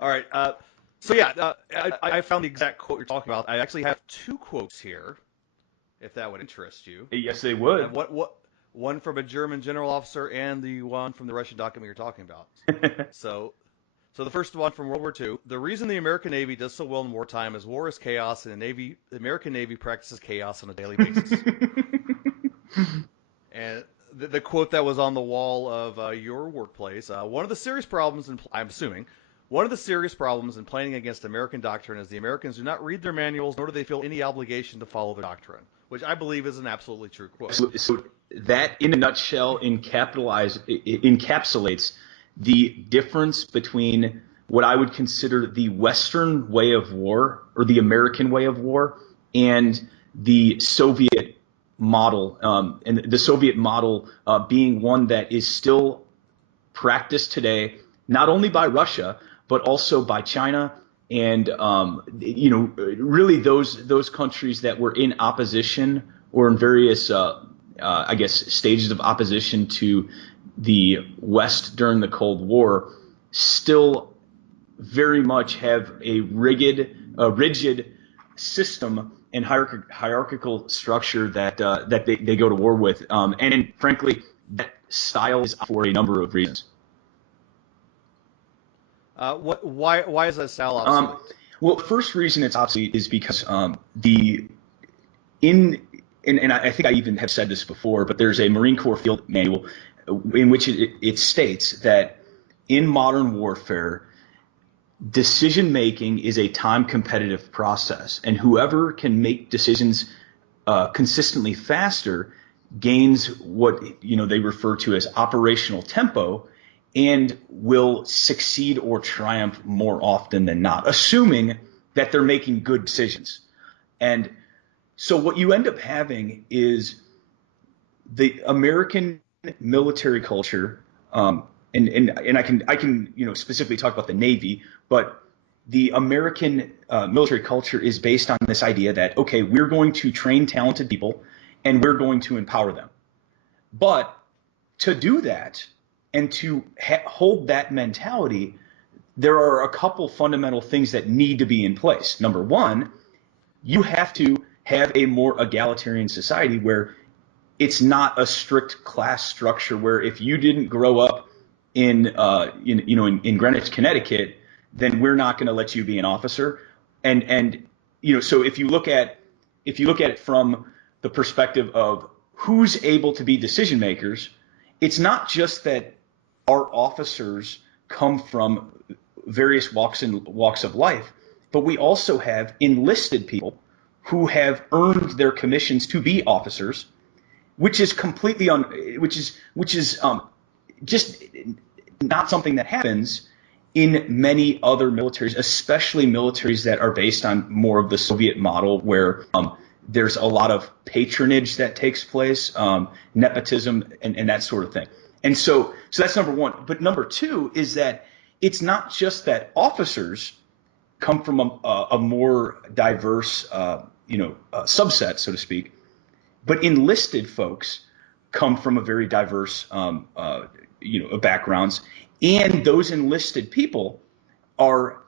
All right. So yeah, I found the exact quote you're talking about. I actually have two quotes here, if that would interest you. Yes, they I would. have one from a German general officer and the one from the Russian document you're talking about. So, so the first one from World War II. The reason the American Navy does so well in wartime is war is chaos, and the American Navy practices chaos on a daily basis. And the quote that was on the wall of your workplace, one of the serious problems, I'm assuming, one of the serious problems in planning against American doctrine is the Americans do not read their manuals, nor do they feel any obligation to follow the doctrine, which I believe is an absolutely true quote. So that, in a nutshell, encapsulates the difference between what I would consider the Western way of war, or the American way of war, and the Soviet model, and the Soviet model being one that is still practiced today, not only by Russia, but also by China and really those countries that were in opposition or in various I guess stages of opposition to the West during the Cold War still very much have a rigid system and hierarchical structure that they go to war with, frankly, that style is for a number of reasons. Why is that style obsolete? Well, the first reason it's obsolete is because the in and I think I even have said this before, but there's a Marine Corps field manual in which it states that in modern warfare, decision making is a time competitive process, and whoever can make decisions consistently faster gains what they refer to as operational tempo, and will succeed or triumph more often than not, assuming that they're making good decisions. And so what you end up having is the American military culture, and I can specifically talk about the Navy, but the American military culture is based on this idea that, okay, we're going to train talented people and we're going to empower them. But to do that and to hold that mentality, there are a couple fundamental things that need to be in place. Number one, you have to have a more egalitarian society where it's not a strict class structure where if you didn't grow up in Greenwich, Connecticut, then we're not going to let you be an officer. And so if you look at it from the perspective of who's able to be decision makers, it's not just that our officers come from various walks of life, but we also have enlisted people who have earned their commissions to be officers, which is completely just not something that happens in many other militaries, especially militaries that are based on more of the Soviet model, where there's a lot of patronage that takes place, nepotism, and that sort of thing. And so that's number one. But number two is that it's not just that officers come from a more diverse subset, so to speak, but enlisted folks come from a very diverse backgrounds, and those enlisted people are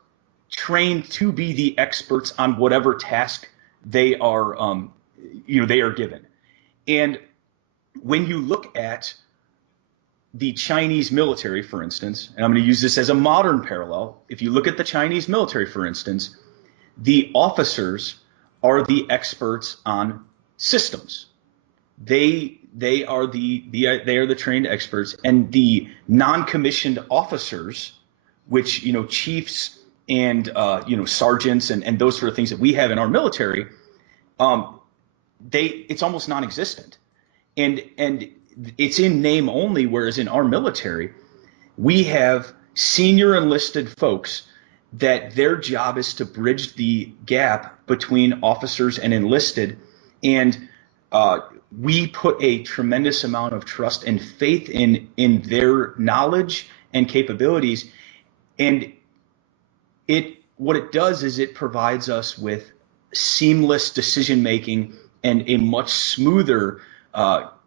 trained to be the experts on whatever task they are given. And when you look at the Chinese military, for instance, and I'm going to use this as a modern parallel, if you look at the Chinese military, for instance, the officers are the experts on systems. They are the trained experts, and the non-commissioned officers, which chiefs and sergeants and those sort of things that we have in our military, it's almost non-existent, and it's in name only. Whereas in our military, we have senior enlisted folks that their job is to bridge the gap between officers and enlisted, and we put a tremendous amount of trust and faith in their knowledge and capabilities. And what it does is it provides us with seamless decision making and a much smoother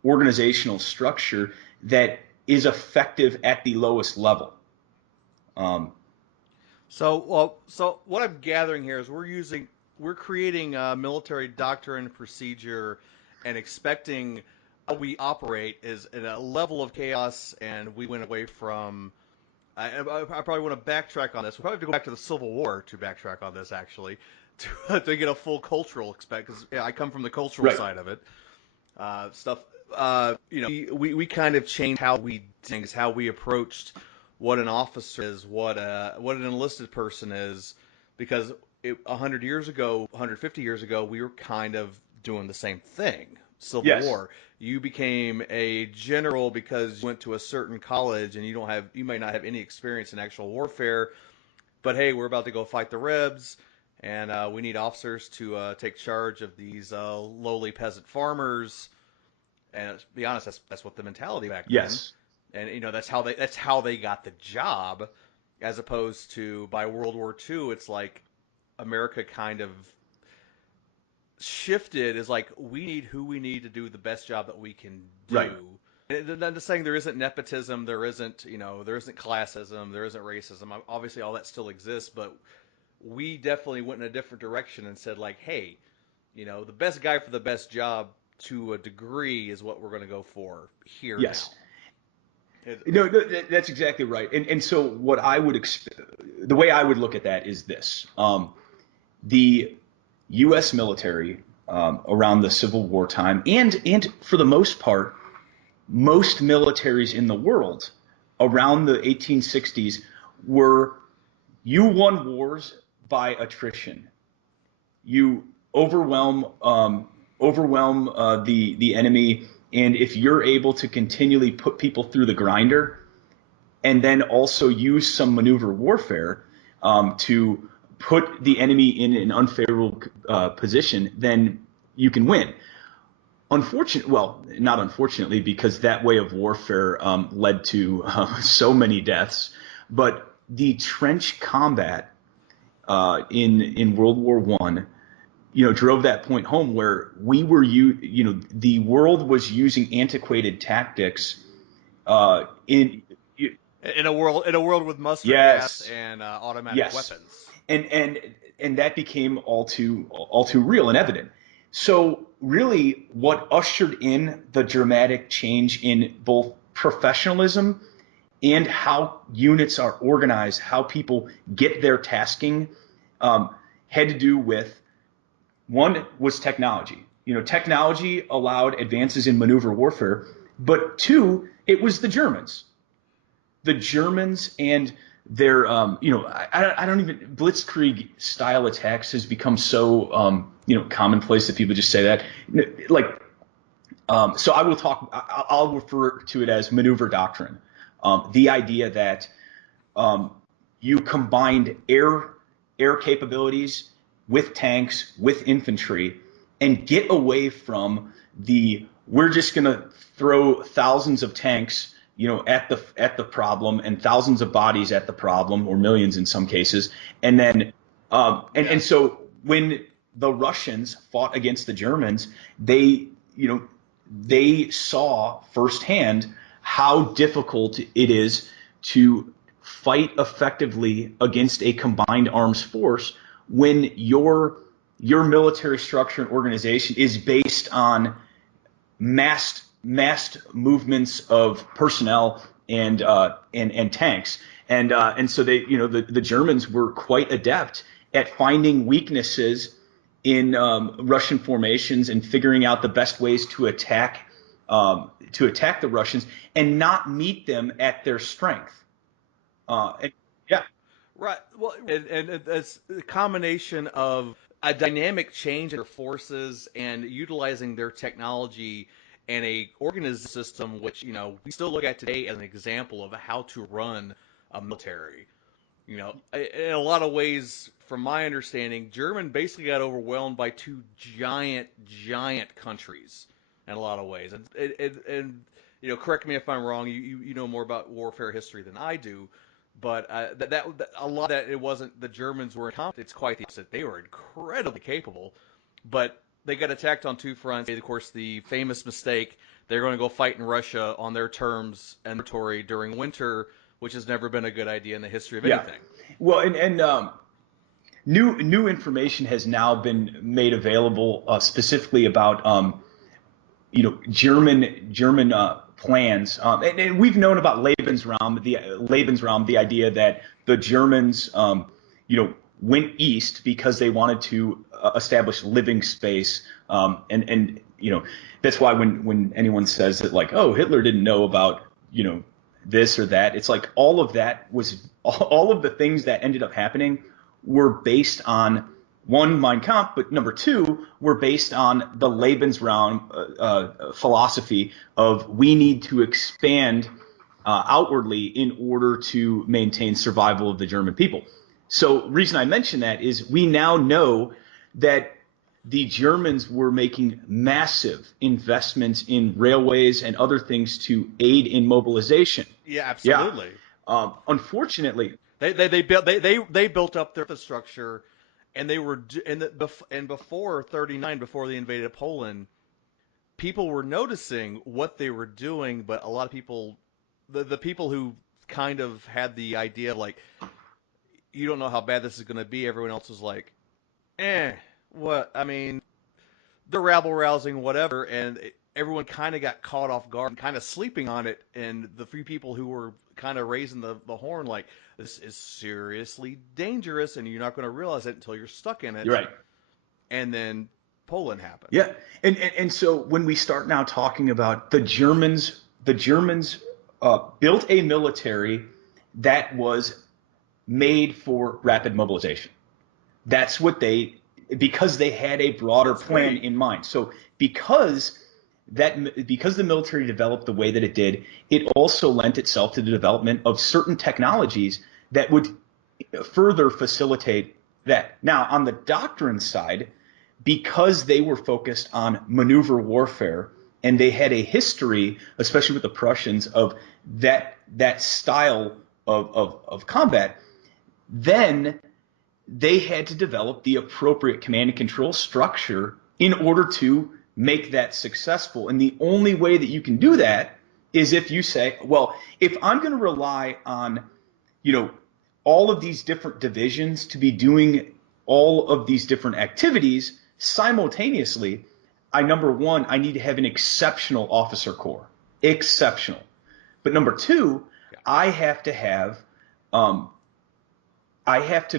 organizational structure that is effective at the lowest level. So what I'm gathering here is we're creating a military doctrine, procedure, and expecting how we operate is at a level of chaos, and we went away from. I probably want to backtrack on this. We probably have to go back to the Civil War to backtrack on this, actually, to get a full cultural expect. Because I come from the cultural Right. side of it. Stuff. We kind of changed how we did things, how we approached what an officer is, what an enlisted person is, because 100 years ago, 150 years ago, we were kind of doing the same thing. Civil Yes. War. You became a general because you went to a certain college and you might not have any experience in actual warfare, but hey, we're about to go fight the Rebs, and we need officers to take charge of these lowly peasant farmers. And to be honest, that's what the mentality back then. Yes. And that's how they got the job, as opposed to by World War II, it's like America kind of shifted is like we need who we need to do the best job that we can Right. do. And I'm just saying there isn't nepotism, there isn't classism, there isn't racism. Obviously, all that still exists, but we definitely went in a different direction and said like, hey, the best guy for the best job to a degree is what we're going to go for here now. Yes. No, no, that's exactly right. And so what the way I would look at that is this. The U.S. military around the Civil War time, and for the most part, most militaries in the world around the 1860s were you won wars by attrition. You overwhelm the enemy, and if you're able to continually put people through the grinder, and then also use some maneuver warfare to put the enemy in an unfavorable position, then you can win. Well, not unfortunately, because that way of warfare led to so many deaths. But the trench combat in World War One, drove that point home where the world was using antiquated tactics in in a world with mustard gas yes, and automatic yes, weapons. and that became all too real and evident. So really, what ushered in the dramatic change in both professionalism and how units are organized, how people get their tasking, had to do with one was technology. Technology allowed advances in maneuver warfare, but two, it was the Germans. The Germans and their, I don't even, blitzkrieg style attacks has become so, commonplace that people just say that. Like, so I'll refer to it as maneuver doctrine. The idea that you combined air capabilities with tanks, with infantry, and get away from we're just going to throw thousands of tanks, at the problem, and thousands of bodies at the problem, or millions in some cases, and then and so when the Russians fought against the Germans, they saw firsthand how difficult it is to fight effectively against a combined arms force when your military structure and organization is based on massed movements of personnel and tanks, and so the Germans were quite adept at finding weaknesses in Russian formations and figuring out the best ways to attack the Russians and not meet them at their strength. And yeah, Right. Well, and it's a combination of a dynamic change in their forces and utilizing their technology and a organized system, which we still look at today as an example of how to run a military. In a lot of ways, from my understanding, German basically got overwhelmed by two giant countries in a lot of ways. And correct me if I'm wrong. You know more about warfare history than I do, but that a lot of that it wasn't the Germans were incompetent. It's quite the opposite. They were incredibly capable, but they got attacked on two fronts. Of course, the famous mistake they're going to go fight in Russia on their terms and territory during winter which has never been a good idea in the history of Yeah. anything. Well, new information has now been made available specifically about German plans, and we've known about Lebensraum, the idea that the Germans went east because they wanted to establish living space, and that's why when anyone says that, like, oh, Hitler didn't know about this or that, it's like all of the things that ended up happening were based on, one, Mein Kampf, but number two, were based on the Lebensraum philosophy of we need to expand outwardly in order to maintain survival of the German people. So the reason I mention that is we now know that the Germans were making massive investments in railways and other things to aid in mobilization. Yeah, absolutely. Unfortunately, they built up their infrastructure, and they were and before 39, before they invaded Poland, people were noticing what they were doing, but a lot of people, the people who kind of had the idea of, like, you don't know how bad this is going to be, everyone else was like, what? I mean, they're rabble rousing, whatever, and everyone kind of got caught off guard and kind of sleeping on it. And the few people who were kind of raising the horn, like, this is seriously dangerous, and you're not going to realize it until you're stuck in it. you're right. And then Poland happened. Yeah, and so when we start now talking about the Germans built a military that was made for rapid mobilization. That's what because they had a broader plan in mind. So because the military developed the way that it did, it also lent itself to the development of certain technologies that would further facilitate that. Now, on the doctrine side, because they were focused on maneuver warfare, and they had a history, especially with the Prussians, of that style of combat, then they had to develop the appropriate command and control structure in order to make that successful. And the only way that you can do that is if you say, well, if I'm going to rely on, all of these different divisions to be doing all of these different activities simultaneously, number one, I need to have an exceptional officer corps. Exceptional. But number two, I have to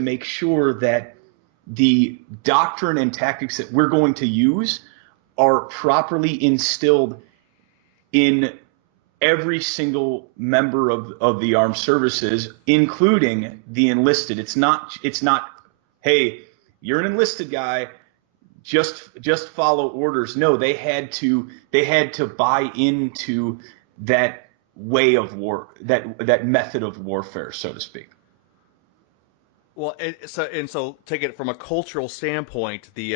make sure that the doctrine and tactics that we're going to use are properly instilled in every single member of the armed services, including the enlisted. It's not, hey, you're an enlisted guy, just follow orders. No, they had to buy into that way of war, that method of warfare, so to speak. Well, so take it from a cultural standpoint, the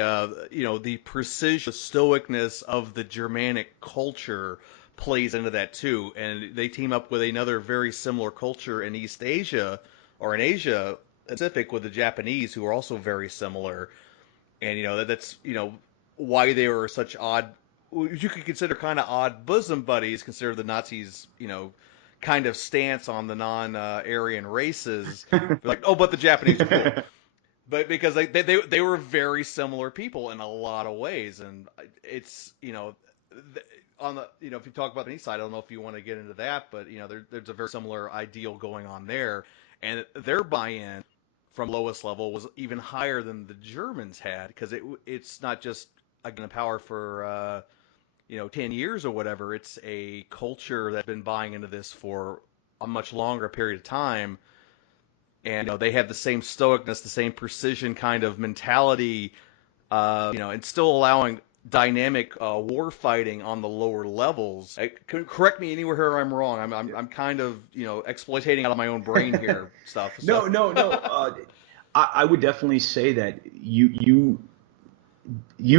precision, the stoicness of the Germanic culture plays into that too, and they team up with another very similar culture in East Asia, or in Asia Pacific, with the Japanese, who are also very similar, and that's why they were such odd. You could consider kind of odd bosom buddies, consider the Nazis, kind of stance on the non-Aryan races. Like, oh, but the Japanese are cool. But because they were very similar people in a lot of ways, and it's on the if you talk about the east side, I don't know if you want to get into that, but there's a very similar ideal going on there, and their buy-in from lowest level was even higher than the Germans had, because it's not just again a power for 10 years or whatever. It's a culture that's been buying into this for a much longer period of time. And, they have the same stoicness, the same precision kind of mentality, and still allowing dynamic war fighting on the lower levels. Correct me anywhere I'm wrong. I'm kind of, exploitating out of my own brain here stuff. So. No. I would definitely say that you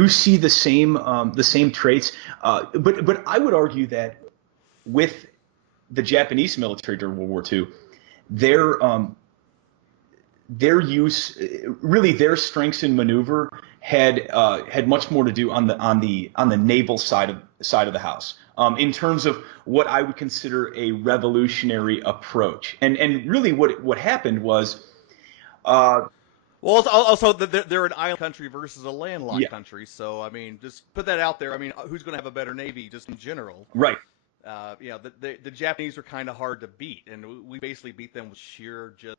see the same traits, but I would argue that with the Japanese military during World War II, their use, really their strengths in maneuver had much more to do on the naval side of the house, in terms of what I would consider a revolutionary approach. And really what happened was, well, also they're an island country versus a landlocked yeah, country, so I mean, just put that out there. I mean, who's going to have a better navy, just in general? right. The Japanese were kind of hard to beat, and we basically beat them with sheer just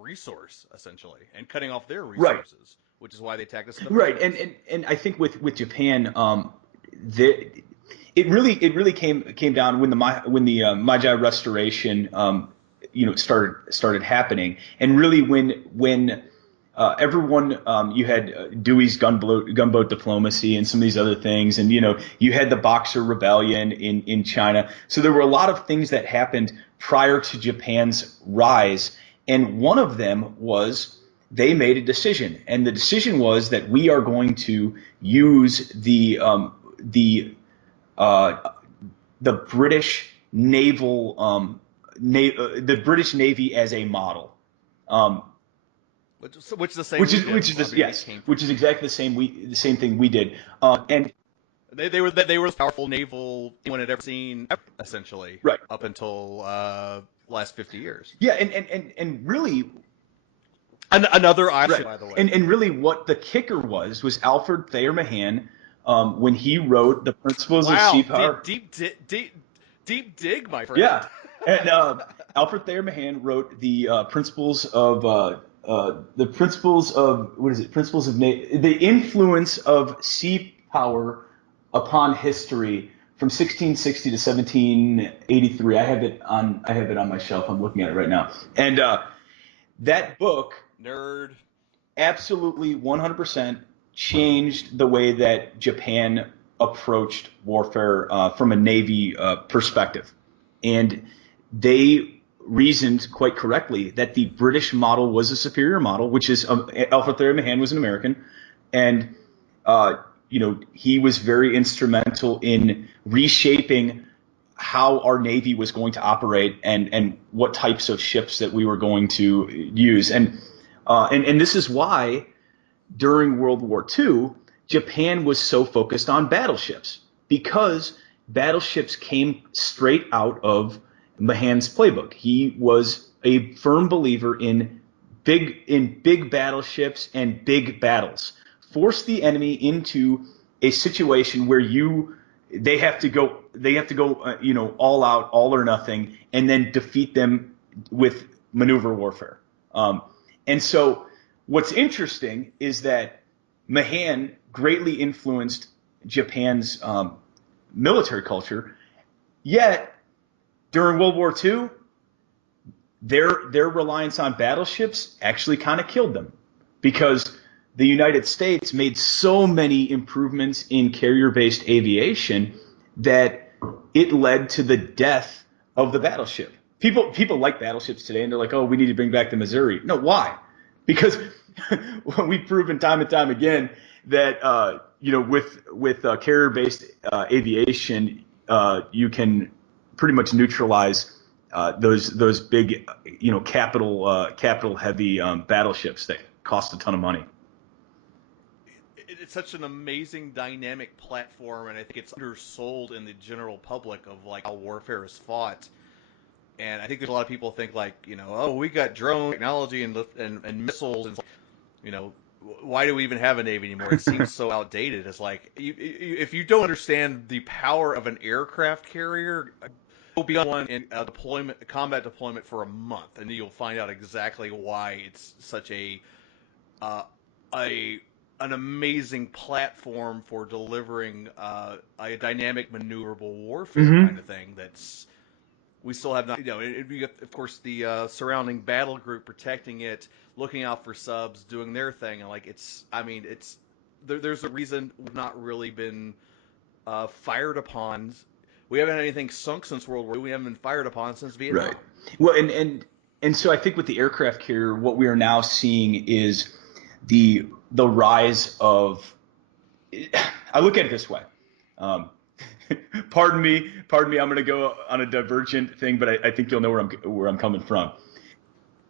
resource, essentially, and cutting off their Right. resources, which is why they attacked us in the first Right, place. and I think with Japan, it really came down when the Meiji Restoration, started happening, and really when everyone, you had Dewey's gunboat diplomacy and some of these other things, and you had the Boxer Rebellion in China. So there were a lot of things that happened prior to Japan's rise, and one of them was they made a decision, and the decision was that we are going to use the British the British Navy as a model. Which is the same. Which is this, yes, which is exactly the same thing we did, and they were the most powerful naval anyone had ever seen, essentially, right, up until last 50 years. yeah, and really, another option, right, by the way, and really, what the kicker was Alfred Thayer Mahan, when he wrote the Principles of Sea Power. Deep dig, my friend. Yeah, and Alfred Thayer Mahan wrote the Principles of what is it? Principles of the influence of sea power upon history from 1660 to 1783. I have it on my shelf. I'm looking at it right now. And that book, nerd, absolutely 100% changed the way that Japan approached warfare from a Navy perspective. And they reasoned quite correctly that the British model was a superior model, which is Alfred Thayer Mahan was an American, and he was very instrumental in reshaping how our Navy was going to operate and what types of ships that we were going to use. And this is why during World War II, Japan was so focused on battleships, because battleships came straight out of Mahan's playbook. He was a firm believer in big battleships and big battles. Force the enemy into a situation where they have to go all out, all or nothing, and then defeat them with maneuver warfare. And so what's interesting is that Mahan greatly influenced Japan's military culture, yet during World War II, their reliance on battleships actually kind of killed them, because the United States made so many improvements in carrier-based aviation that it led to the death of the battleship. People like battleships today, and they're like, oh, we need to bring back the Missouri. No, why? Because we've proven time and time again that with carrier-based aviation, you can pretty much neutralize those big capital heavy battleships that cost a ton of money. It's such an amazing dynamic platform, and I think it's undersold in the general public of like how warfare is fought. And I think there's a lot of people think like, oh, we got drone technology and missiles, and why do we even have a Navy anymore? It seems so outdated. It's like, if you don't understand the power of an aircraft carrier, go beyond one in combat deployment for a month, and you'll find out exactly why it's such an amazing platform for delivering a dynamic, maneuverable warfare kind of thing. We still have not, of course, the surrounding battle group protecting it, looking out for subs, doing their thing, and like there's a reason we've not really been fired upon. We haven't had anything sunk since World War II. We haven't been fired upon since Vietnam. Right. Well, and so I think with the aircraft carrier, what we are now seeing is the rise of. I look at it this way. Pardon me. I'm going to go on a divergent thing, but I think you'll know where I'm coming from.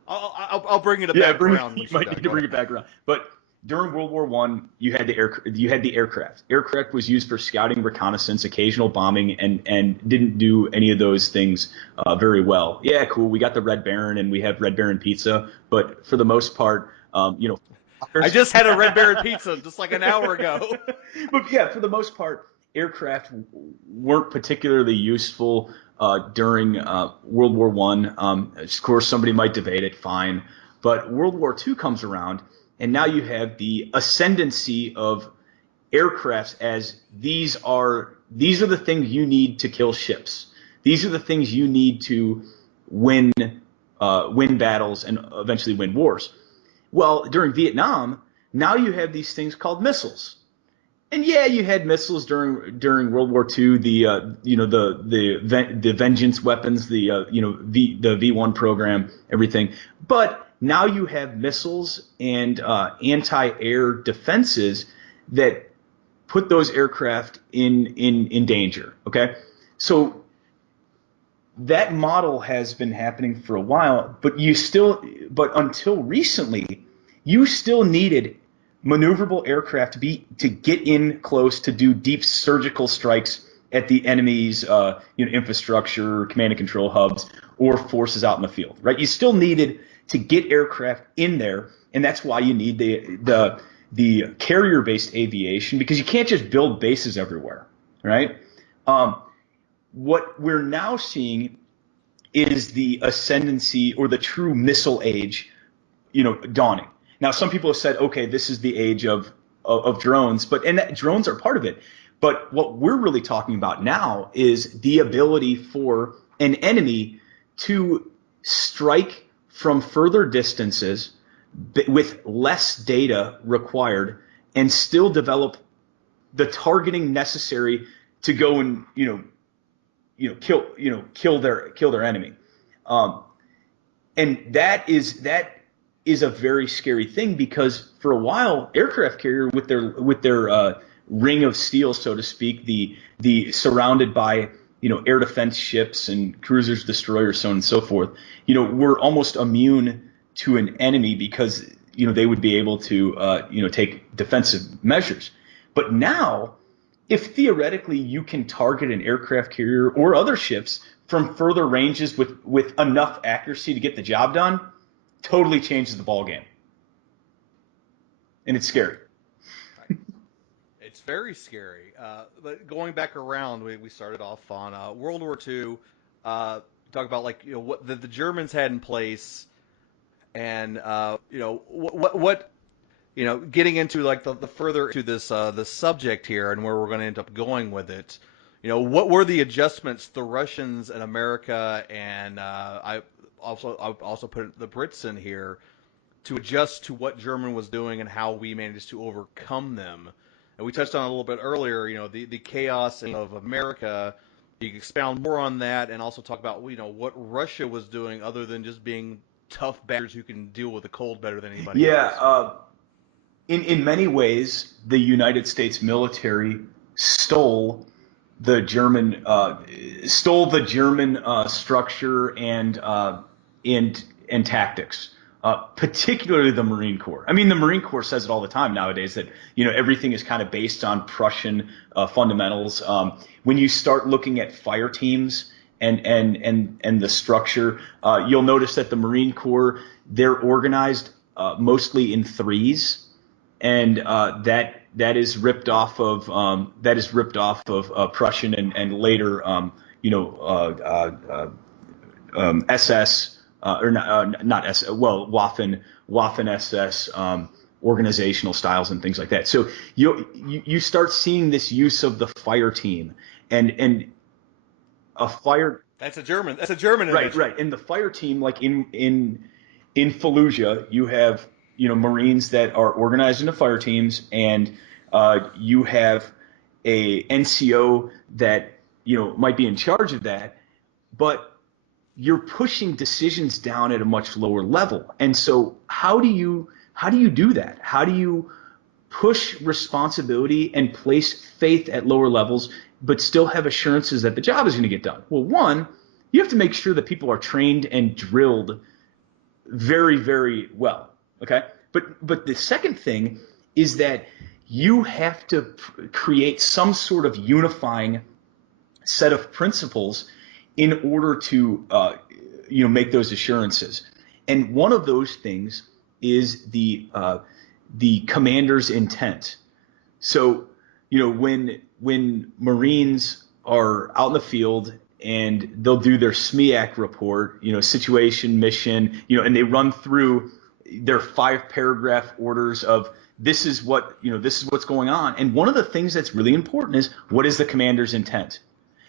I'll bring it back around. You might need to bring it back around. But during World War I, you had the aircraft. Aircraft was used for scouting, reconnaissance, occasional bombing, and didn't do any of those things very well. Yeah, cool. We got the Red Baron and we have Red Baron pizza, but for the most part, I just had a Red Baron pizza just like an hour ago. But yeah, for the most part, aircraft weren't particularly useful during World War I. Of course, somebody might debate it, fine. But World War II comes around, and now you have the ascendancy of aircrafts as these are the things you need to kill ships. These are the things you need to win battles and eventually win wars. Well, during Vietnam, now you have these things called missiles. And yeah, you had missiles during World War II, the Vengeance weapons, the V1 program, everything. But now you have missiles and anti-air defenses that put those aircraft in danger. Okay, so that model has been happening for a while, but until recently, you still needed maneuverable aircraft to get in close to do deep surgical strikes at the enemy's infrastructure, command and control hubs, or forces out in the field. Right? You still needed to get aircraft in there, and that's why you need the carrier-based aviation, because you can't just build bases everywhere. Right? What we're now seeing is the ascendancy or the true missile age, dawning. Now, some people have said, okay, this is the age of drones, and drones are part of it. But what we're really talking about now is the ability for an enemy to strike from further distances with less data required and still develop the targeting necessary to go and kill their enemy. And that is a very scary thing, because for a while, aircraft carrier with their ring of steel, so to speak, the surrounded by air defense ships and cruisers, destroyers, so on and so forth, were almost immune to an enemy because they would be able to take defensive measures. But now, if theoretically you can target an aircraft carrier or other ships from further ranges with enough accuracy to get the job done, totally changes the ball game. And it's scary. It's very scary. But going back around, we started off on World War II. Talk about what the Germans had in place, and what getting into the further to this the subject here and where we're going to end up going with it. What were the adjustments the Russians and America and I also put the Brits in here to adjust to what Germany was doing and how we managed to overcome them. And we touched on it a little bit earlier, the chaos of America. You can expound more on that and also talk about, what Russia was doing other than just being tough bastards who can deal with the cold better than anybody else. In many ways, the United States military stole the German structure and tactics. Particularly the Marine Corps. I mean, the Marine Corps says it all the time nowadays that everything is kind of based on Prussian fundamentals. When you start looking at fire teams and the structure, you'll notice that the Marine Corps, they're organized mostly in threes, and that is ripped off of Prussian and later SS. Waffen SS organizational styles and things like that. So you start seeing this use of the fire team and a fire. That's a German. Right. And the fire team, like in Fallujah, you have Marines that are organized into fire teams, and you have a NCO that might be in charge of that, but you're pushing decisions down at a much lower level. And so how do you do that? How do you push responsibility and place faith at lower levels, but still have assurances that the job is going to get done? Well, one, you have to make sure that people are trained and drilled very, very well. Okay. But the second thing is that you have to create some sort of unifying set of principles in order to make those assurances. And one of those things is the commander's intent. So, when Marines are out in the field and they'll do their SMEAC report, situation, mission, and they run through their 5-paragraph orders of this is what's going on. And one of the things that's really important is, what is the commander's intent?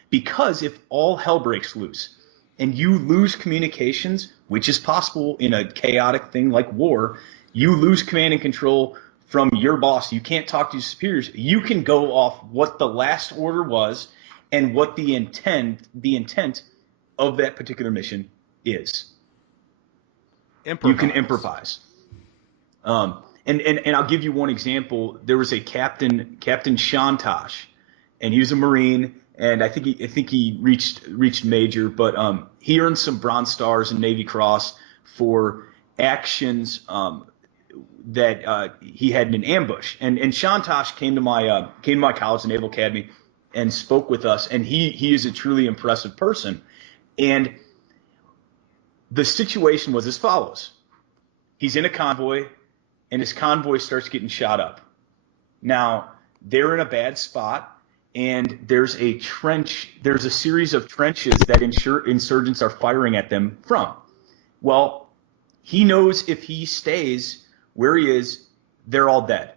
Because if all hell breaks loose and you lose communications, which is possible in a chaotic thing like war, you lose command and control from your boss. You can't talk to your superiors. You can go off what the last order was and what the intent of that particular mission is. You can improvise. And I'll give you one example. There was a Captain Shantosh, and he was a Marine, and I think he reached major, but he earned some Bronze Stars and Navy Cross for actions that he had in an ambush. And Shantosh came to my college, the Naval Academy, and spoke with us. And he is a truly impressive person. And the situation was as follows: he's in a convoy, and his convoy starts getting shot up. Now they're in a bad spot, and there's a series of trenches that insurgents are firing at them from. Well, he knows if he stays where he is, they're all dead.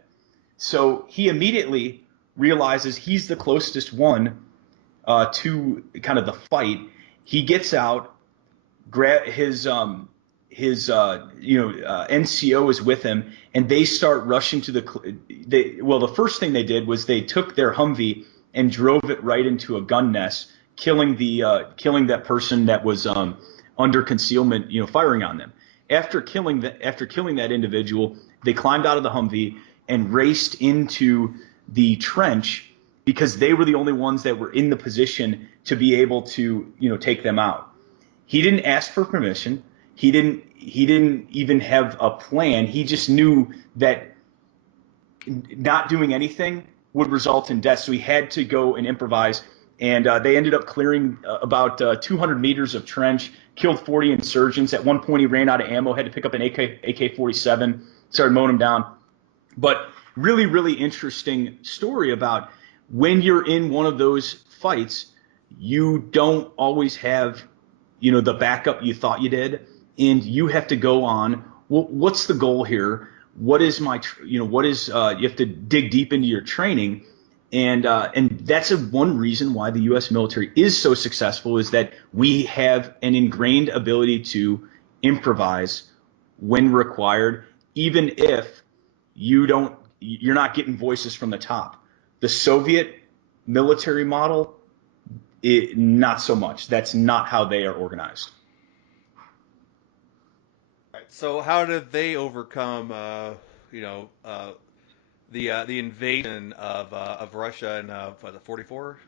So he immediately realizes he's the closest one to kind of the fight. He gets out, his NCO is with him, and they start rushing to the first thing they did was they took their Humvee and drove it right into a gun nest, killing that person that was under concealment, firing on them. After killing that individual, they climbed out of the Humvee and raced into the trench because they were the only ones that were in the position to be able to, take them out. He didn't ask for permission. He didn't even have a plan. He just knew that not doing anything would result in death. So he had to go and improvise. And they ended up clearing about 200 meters of trench, killed 40 insurgents. At one point, he ran out of ammo, had to pick up an AK-47, started mowing them down. But really, really interesting story about when you're in one of those fights, you don't always have, the backup you thought you did, and you have to go on. Well, what's the goal here? What is you have to dig deep into your training. And that's one reason why the U.S. military is so successful, is that we have an ingrained ability to improvise when required, even if you're not getting voices from the top. The Soviet military model, not so much. That's not how they are organized. So how did they overcome, the invasion of Russia in the 44?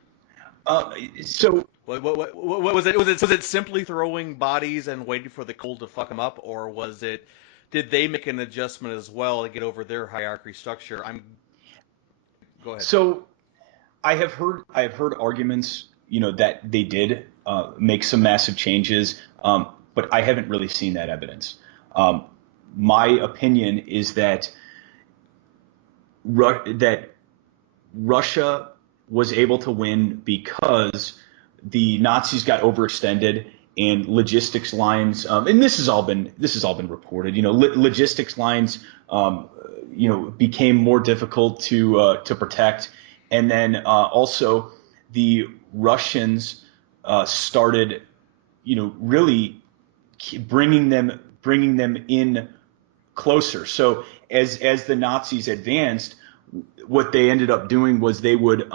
So What was it? Was it simply throwing bodies and waiting for the cold to fuck them up, or did they make an adjustment as well to get over their hierarchy structure? Go ahead. So I have heard arguments, that they did make some massive changes, but I haven't really seen that evidence. My opinion is that Russia was able to win because the Nazis got overextended and logistics lines, and this has all been reported. Logistics lines, became more difficult to protect, and then also the Russians started, really bringing them in closer. So as the Nazis advanced, what they ended up doing was they would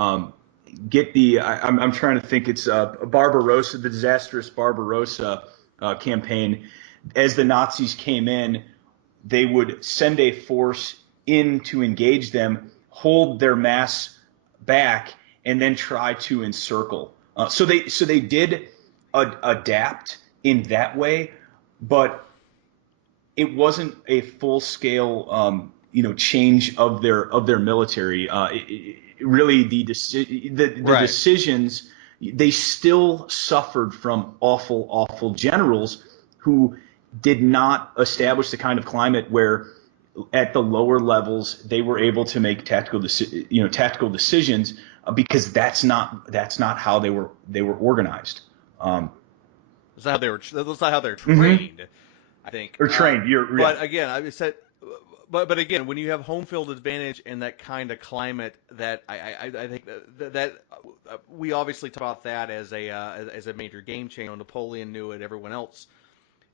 get I'm trying to think, it's Barbarossa, the disastrous Barbarossa campaign. As the Nazis came in, they would send a force in to engage them, hold their mass back, and then try to encircle. So they did adapt in that way, but it wasn't a full-scale change of their military. Really, the Right. decisions, they still suffered from awful generals who did not establish the kind of climate where at the lower levels they were able to make tactical decisions, because that's not how they were organized. That's not how they were. That's not how they're Mm-hmm. trained, I think. Or trained. Yeah. But again, I said, but again, when you have home field advantage in that kind of climate, that I think that we obviously talk about that as a major game changer. Napoleon knew it. Everyone else.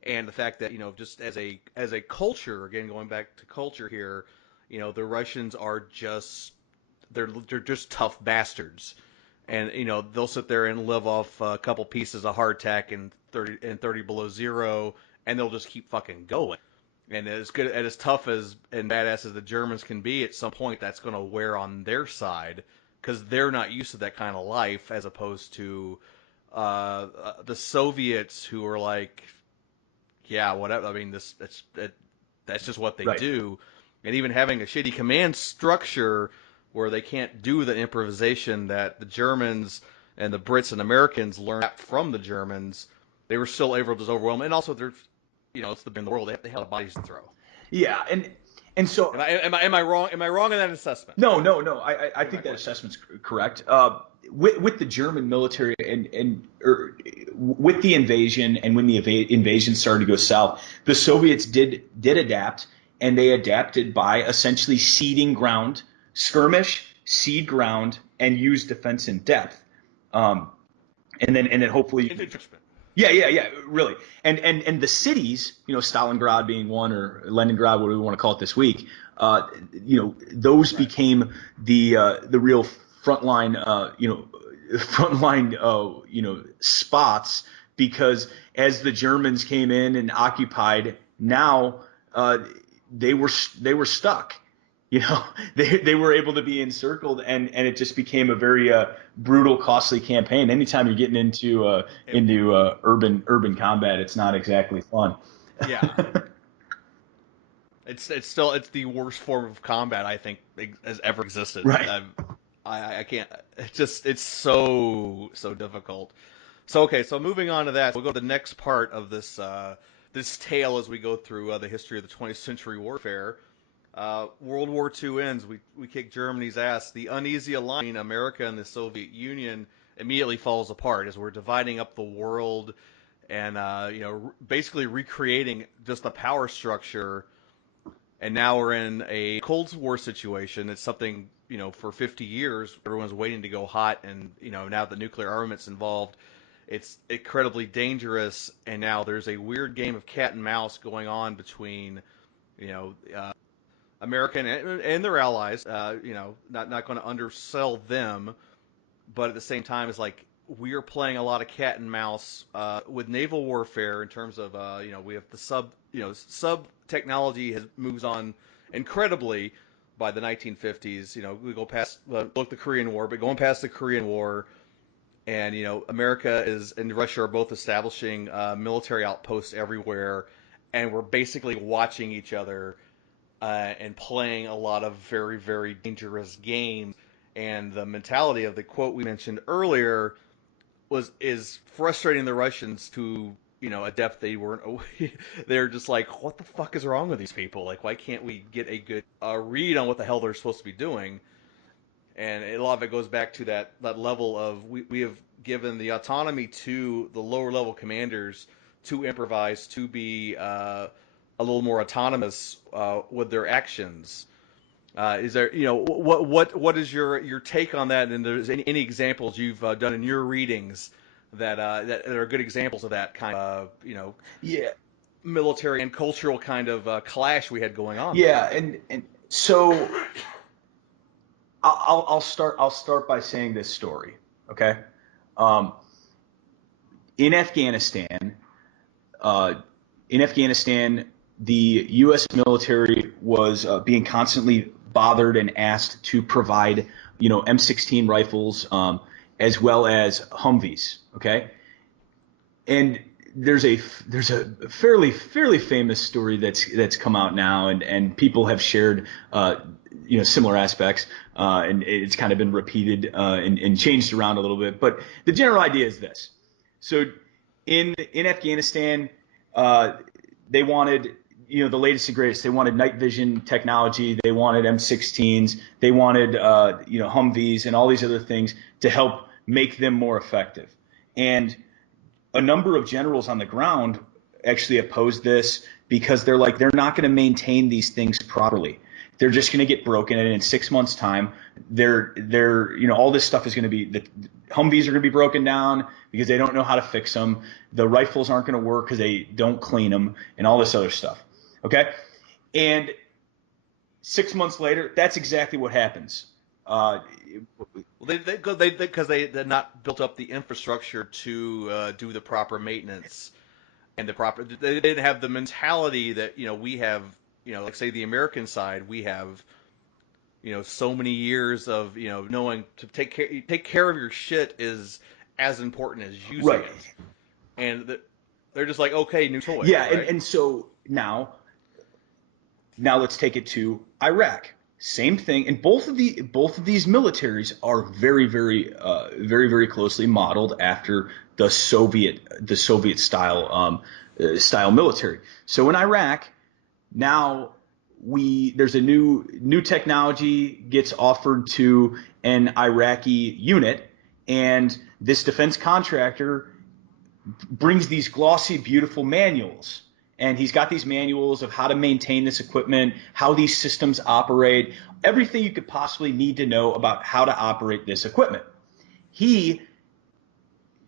And the fact that just as a culture, again going back to culture here, the Russians are just they're just tough bastards, and they'll sit there and live off a couple pieces of hardtack and 30 below zero, and they'll just keep fucking going. And as good and as tough as and badass as the Germans can be, at some point that's going to wear on their side because they're not used to that kind of life, as opposed to the Soviets, who are like, yeah, whatever. I mean, that's just what they Right. do. And even having a shitty command structure where they can't do the improvisation that the Germans and the Brits and Americans learned from the Germans, they were still able to just overwhelm. And also, they're, it's the world. They have a lot of bodies to throw. Yeah, and so Am I wrong? Am I wrong in that assessment? no. I think that assessment's correct. With the German military or with the invasion, and when the invasion started to go south, the Soviets did adapt, and they adapted by essentially ceding ground, skirmish, cede ground, and use defense in depth, and then hopefully. Yeah, really. And the cities, Stalingrad being one, or Leningrad, what do we want to call it this week, those became the real frontline spots, because as the Germans came in and occupied, now they were stuck. They were able to be encircled, and it just became a very brutal, costly campaign. Anytime you're getting into urban combat, it's not exactly fun. Yeah. It's the worst form of combat I think has ever existed. Right. I can't. It's so difficult. So okay, so moving on to that, we'll go to the next part of this tale as we go through the history of the 20th century warfare. World War II ends. We kick Germany's ass. The uneasy alliance between America and the Soviet Union immediately falls apart as we're dividing up the world, and basically recreating just the power structure. And now we're in a Cold War situation. It's something, for 50 years, everyone's waiting to go hot. And, now the nuclear armament's involved, it's incredibly dangerous. And now there's a weird game of cat and mouse going on between, America and their allies. Not going to undersell them. But at the same time, it's like we are playing a lot of cat and mouse with naval warfare in terms of, we have the sub technology moves on incredibly by the 1950s. We go past look the Korean War, but going past the Korean War, and America and Russia are both establishing military outposts everywhere, and we're basically watching each other and playing a lot of very, very dangerous games. And the mentality of the quote we mentioned earlier is frustrating the Russians to a depth they weren't. They're just like, what the fuck is wrong with these people? Like, why can't we get a good read on what the hell they're supposed to be doing? And a lot of it goes back to that level of we have given the autonomy to the lower level commanders to improvise, to be a little more autonomous with their actions. Is there, what is your take on that? And there's any examples you've done in your readings that are good examples of that kind of, Yeah. military and cultural kind of clash we had going on? Yeah, and so I'll start by saying this story, okay? Um, in Afghanistan, the U.S. military was being constantly bothered and asked to provide, M16 rifles, as well as Humvees, okay? And there's a fairly famous story that's come out now, and people have shared similar aspects, and it's kind of been repeated and changed around a little bit. But the general idea is this: so in Afghanistan, they wanted the latest and greatest. They wanted night vision technology. They wanted M16s. They wanted Humvees and all these other things to help make them more effective. And a number of generals on the ground actually opposed this because they're not going to maintain these things properly. They're just going to get broken, and in 6 months' time, all this stuff is going to be, the Humvees are going to be broken down because they don't know how to fix them. The rifles aren't going to work because they don't clean them, and all this other stuff. Okay, and 6 months later, that's exactly what happens. Because they not built up the infrastructure to do the proper maintenance and they didn't have the mentality that we have. Like say the American side, we have so many years of knowing to take care of your shit is as important as using right. it, and they're just like, okay, new toy. Yeah, right? and so now let's take it to Iraq. Same thing, and both of these militaries are very closely modeled after the Soviet style military. So in Iraq, now there's a new technology gets offered to an Iraqi unit, and this defense contractor brings these glossy, beautiful manuals. And he's got these manuals of how to maintain this equipment, how these systems operate, everything you could possibly need to know about how to operate this equipment. He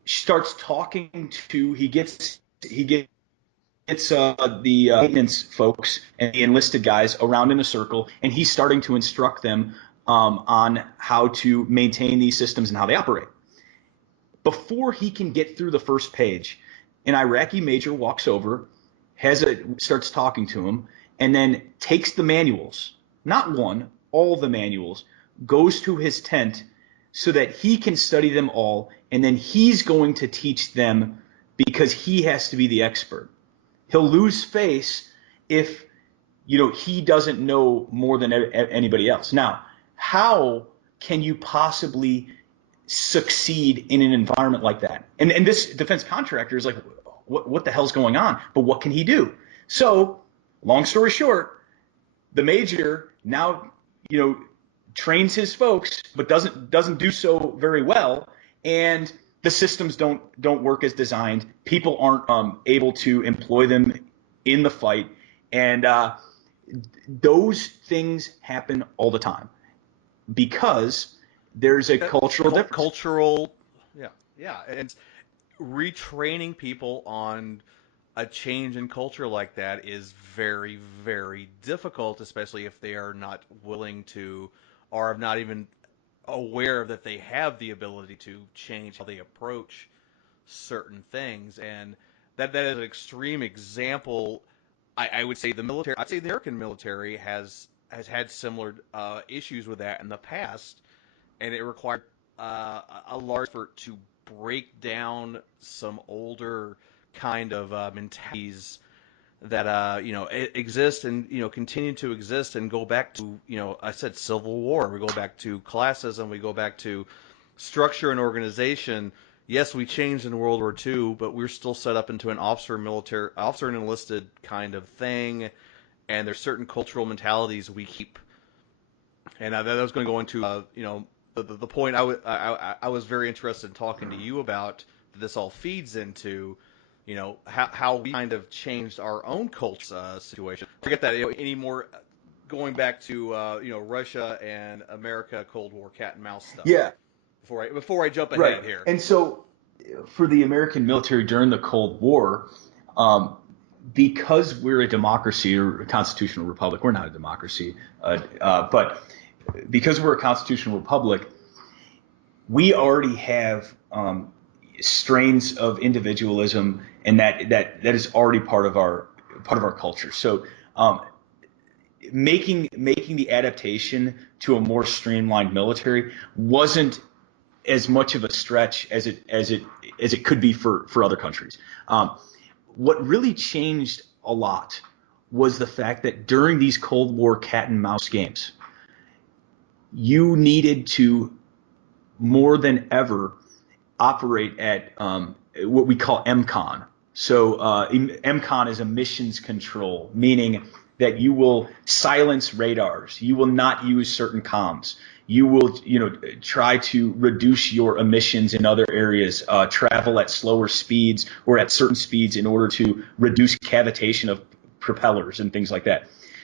starts talking to, he gets the maintenance folks and the enlisted guys around in a circle, and he's starting to instruct them on how to maintain these systems and how they operate. Before he can get through the first page, an Iraqi major walks over, starts talking to him, and then takes the manuals, not one, all the manuals, goes to his tent so that he can study them all, and then he's going to teach them because he has to be the expert. He'll lose face if he doesn't know more than anybody else. Now, how can you possibly succeed in an environment like that? And this defense contractor is like, what the hell's going on? But what can he do? So, long story short, the major now, trains his folks, but doesn't do so very well, and the systems don't work as designed. People aren't able to employ them in the fight, and those things happen all the time because there's a cultural difference. Yeah, and retraining people on a change in culture like that is very, very difficult, especially if they are not willing to, or are not even aware that they have the ability to change how they approach certain things. And that is an extreme example. I would say the military, I'd say the American military has had similar issues with that in the past, and it required a large effort to break down some older kind of mentalities that exist and continue to exist and go back to I said Civil War. We go back to classism. We go back to structure and organization. Yes, we changed in World War II, but we're still set up into an officer and enlisted kind of thing, and there's certain cultural mentalities we keep. And that was going to go into the point I was very interested in talking to you about. This all feeds into how we kind of changed our own culture situation. Forget that any more going back to Russia and America Cold War cat and mouse stuff. Yeah. Before I jump ahead here. And so for the American military during the Cold War, because we're a democracy or a constitutional republic, we're not a democracy, but because we're a constitutional republic, we already have strains of individualism, and that is already part of our culture. So making the adaptation to a more streamlined military wasn't as much of a stretch as it could be for other countries. what really changed a lot was the fact that during these Cold War cat and mouse games, you needed to more than ever operate at what we call MCON. So MCON is emissions control, meaning that you will silence radars, you will not use certain comms, you will try to reduce your emissions in other areas, travel at slower speeds or at certain speeds in order to reduce cavitation of propellers and things like that.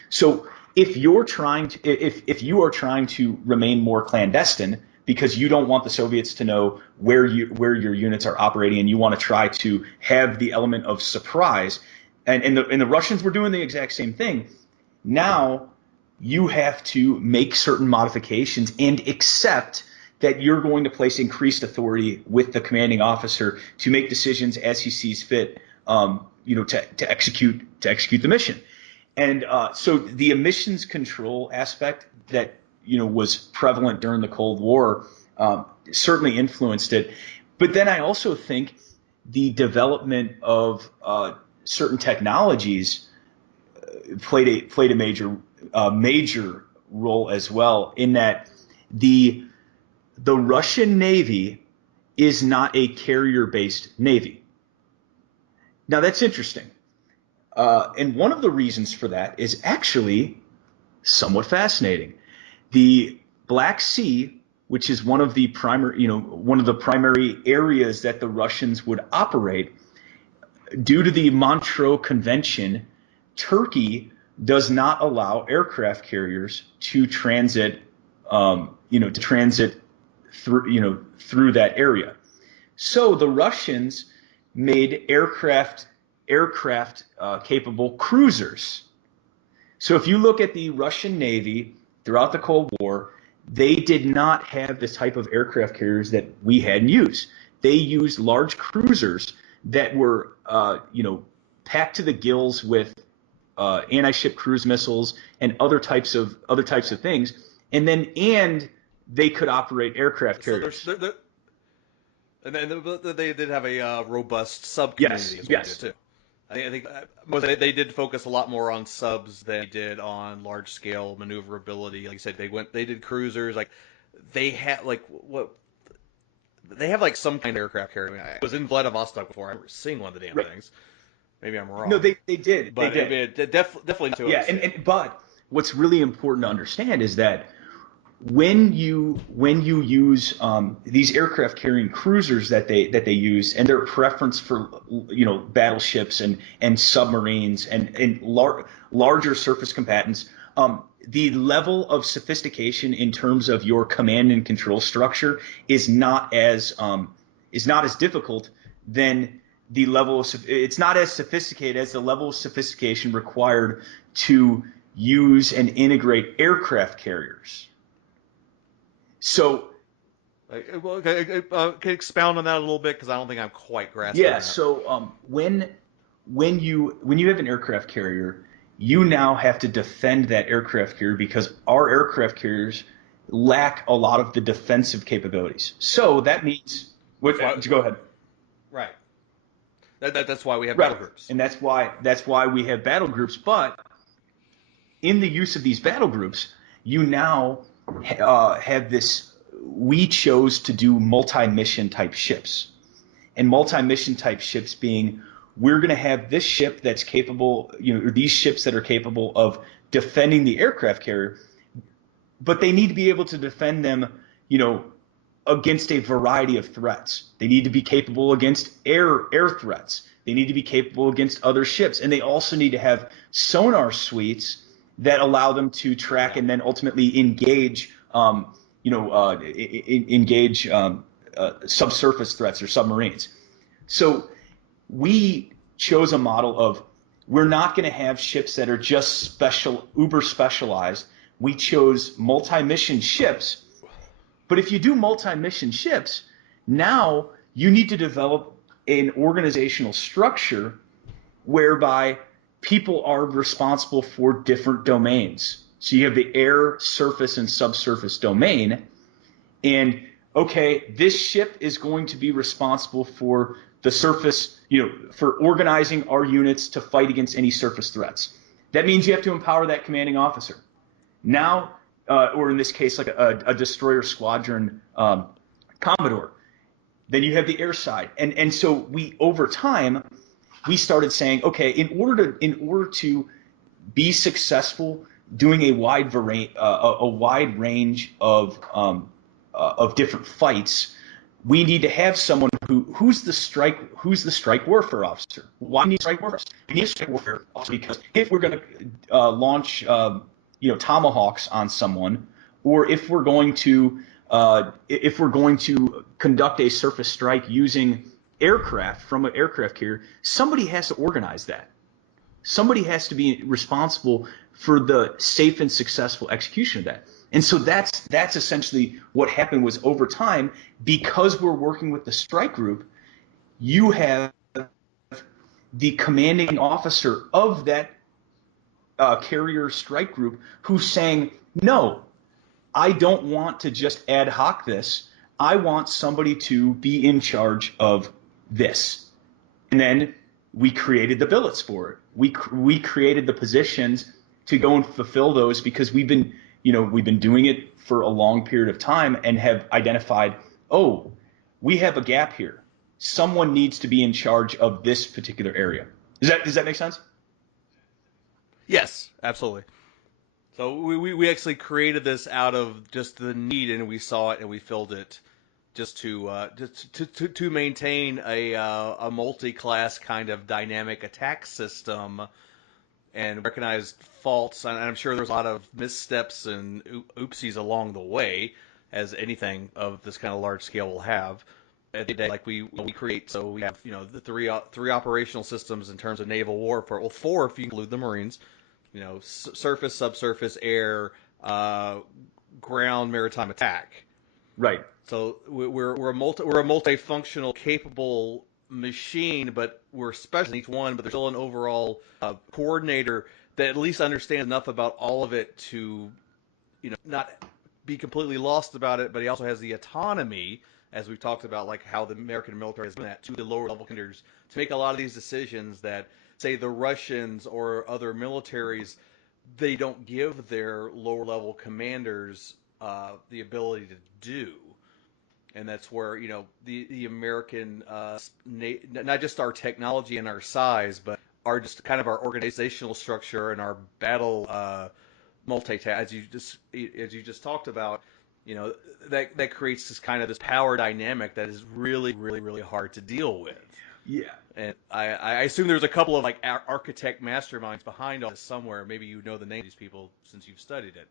So if you are trying to remain more clandestine because you don't want the Soviets to know where your units are operating, and you want to try to have the element of surprise, and the Russians were doing the exact same thing. Now you have to make certain modifications and accept that you're going to place increased authority with the commanding officer to make decisions as he sees fit, to execute the mission. And so the emissions control aspect that was prevalent during the Cold War certainly influenced it. But then I also think the development of certain technologies played a major role as well, in that the Russian Navy is not a carrier-based Navy. Now that's interesting. And one of the reasons for that is actually somewhat fascinating. The Black Sea, which is one of the primary areas that the Russians would operate, due to the Montreux Convention, Turkey does not allow aircraft carriers to transit, through that area. So the Russians made aircraft capable cruisers. So if you look at the Russian Navy throughout the Cold War, they did not have this type of aircraft carriers that we had in use. They used large cruisers that were packed to the gills with anti-ship cruise missiles and other types of things, and they could operate aircraft carriers. So and then they did have a robust sub community as well too. I think they did focus a lot more on subs than they did on large scale maneuverability. Like you said, they did cruisers. Like they had they have like some kind of aircraft carrier. I mean, I was in Vladivostok before. I remember seeing one of the damn things. Maybe I'm wrong. No, they did. But they did. Definitely to us. But what's really important to understand is that when you use these aircraft carrying cruisers that they use, and their preference for battleships and submarines and larger surface combatants, the level of sophistication in terms of your command and control structure is not as difficult than the level of it's not as sophisticated as the level of sophistication required to use and integrate aircraft carriers. So, can you expound on that a little bit, because I don't think I'm quite grasping that. So when you have an aircraft carrier, you now have to defend that aircraft carrier because our aircraft carriers lack a lot of the defensive capabilities. So that means go ahead. Right. That's why we have battle groups. And that's why we have battle groups. But in the use of these battle groups, you now have this. We chose to do multi-mission type ships, and multi-mission type ships being, we're going to have this ship that's capable, or these ships that are capable of defending the aircraft carrier, but they need to be able to defend them, against a variety of threats. They need to be capable against air threats. They need to be capable against other ships, and they also need to have sonar suites that allow them to track and then ultimately engage, subsurface threats or submarines. So we chose a model of, we're not going to have ships that are just uber specialized. We chose multi-mission ships. But if you do multi-mission ships, now you need to develop an organizational structure whereby people are responsible for different domains. So you have the air, surface, and subsurface domain. And okay, this ship is going to be responsible for the surface, for organizing our units to fight against any surface threats. That means you have to empower that commanding officer. Now, or in this case, like a destroyer squadron commodore. Then you have the air side, and so over time we started saying, okay, in order to be successful doing a wide range of different fights, we need to have someone who's the strike warfare officer. Why do we need a strike warfare officer? We need a strike warfare officer because if we're going to launch tomahawks on someone, or if we're going to conduct a surface strike using aircraft from an aircraft carrier, somebody has to organize that. Somebody has to be responsible for the safe and successful execution of that. And so that's essentially what happened. Was over time, because we're working with the strike group, you have the commanding officer of that carrier strike group who's saying, no, I don't want to just ad hoc this. I want somebody to be in charge of this. And then we created the billets for it. We created the positions to go and fulfill those, because we've been doing it for a long period of time and have identified, oh, we have a gap here. Someone needs to be in charge of this particular area. Does that make sense? Yes, absolutely. So we actually created this out of just the need, and we saw it and we filled it just to maintain a multi-class kind of dynamic attack system and recognize faults. And I'm sure there's a lot of missteps and oopsies along the way, as anything of this kind of large scale will have. At the day, like we create, so we have the three operational systems in terms of naval warfare. Well, four if you include the Marines. Surface, subsurface, air, ground, maritime attack. Right. So we're a multifunctional, capable machine, but we're special in each one. But there's still an overall coordinator that at least understands enough about all of it to, not be completely lost about it. But he also has the autonomy, as we've talked about, like how the American military has done that to the lower level commanders to make a lot of these decisions that, say, the Russians or other militaries, they don't give their lower level commanders the ability to do. And that's where, the American, not just our technology and our size, but our just kind of our organizational structure and our battle as you just talked about, that creates this power dynamic that is really, really, really hard to deal with. Yeah. And I assume there's a couple of architect masterminds behind all this somewhere. Maybe you know the name of these people since you've studied it.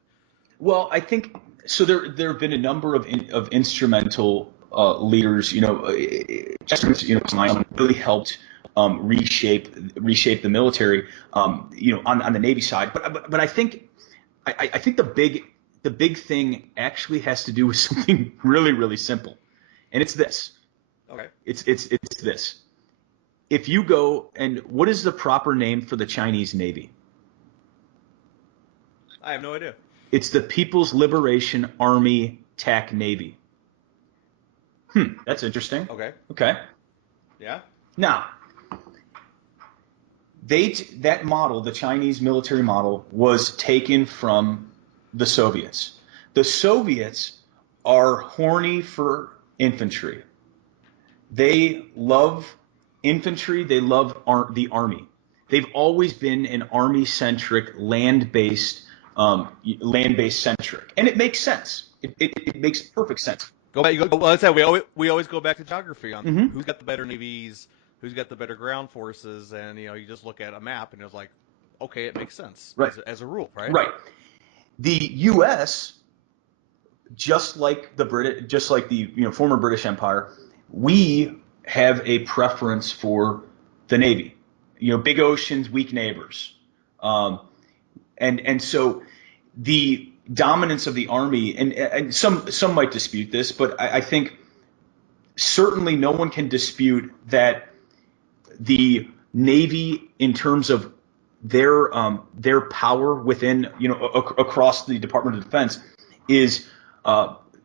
Well, I think so. There have been a number of instrumental leaders. Really helped reshape the military. On the Navy side, but I think the big thing actually has to do with something really, really simple, and it's this. Okay. It's this. If you go and what is the proper name for the Chinese Navy? I have no idea. It's the People's Liberation Army TAC Navy. That's interesting. Okay. Yeah. Now, that model, the Chinese military model, was taken from the Soviets. The Soviets are horny for infantry. They love infantry. They love the army. They've always been an army-centric, land-based centric, and it makes sense. It makes perfect sense. We always go back to geography on who's got the better navies, who's got the better ground forces, and you just look at a map and it's like, okay, it makes sense, right, as a rule, right? Right. The U.S., just like the former British Empire, we have a preference for the Navy. Big oceans, weak neighbors, and so the dominance of the Army, and some might dispute this, but I think certainly no one can dispute that the Navy, in terms of their power within across the Department of Defense, is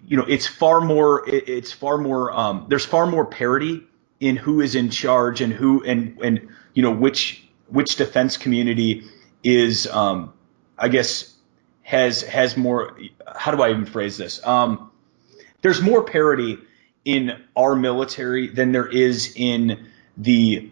it's far more. It's far more. There's far more parity in who is in charge and who and which defense community is. I guess has more. How do I even phrase this? There's more parity in our military than there is in the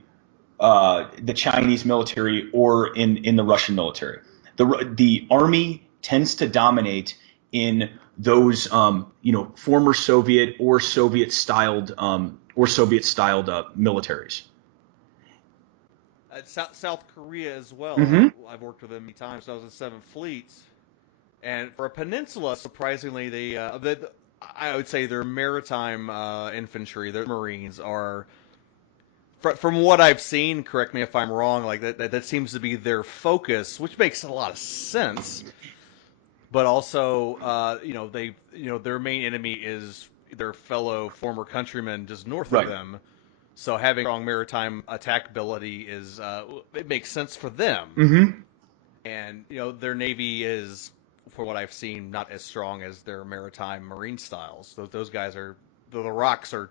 Chinese military or in the Russian military. The army tends to dominate in those former Soviet or Soviet styled militaries. South Korea as well. Mm-hmm. I've worked with them many times. I was in 7th Fleet, and for a peninsula, surprisingly, I would say their maritime infantry, their Marines are, from what I've seen. Correct me if I'm wrong. Like that seems to be their focus, which makes a lot of sense. But also, their main enemy is their fellow former countrymen just north of Right. them. So having strong maritime attack ability it makes sense for them. Mm-hmm. And their navy is, for what I've seen, not as strong as their maritime marine styles. Those guys the rocks are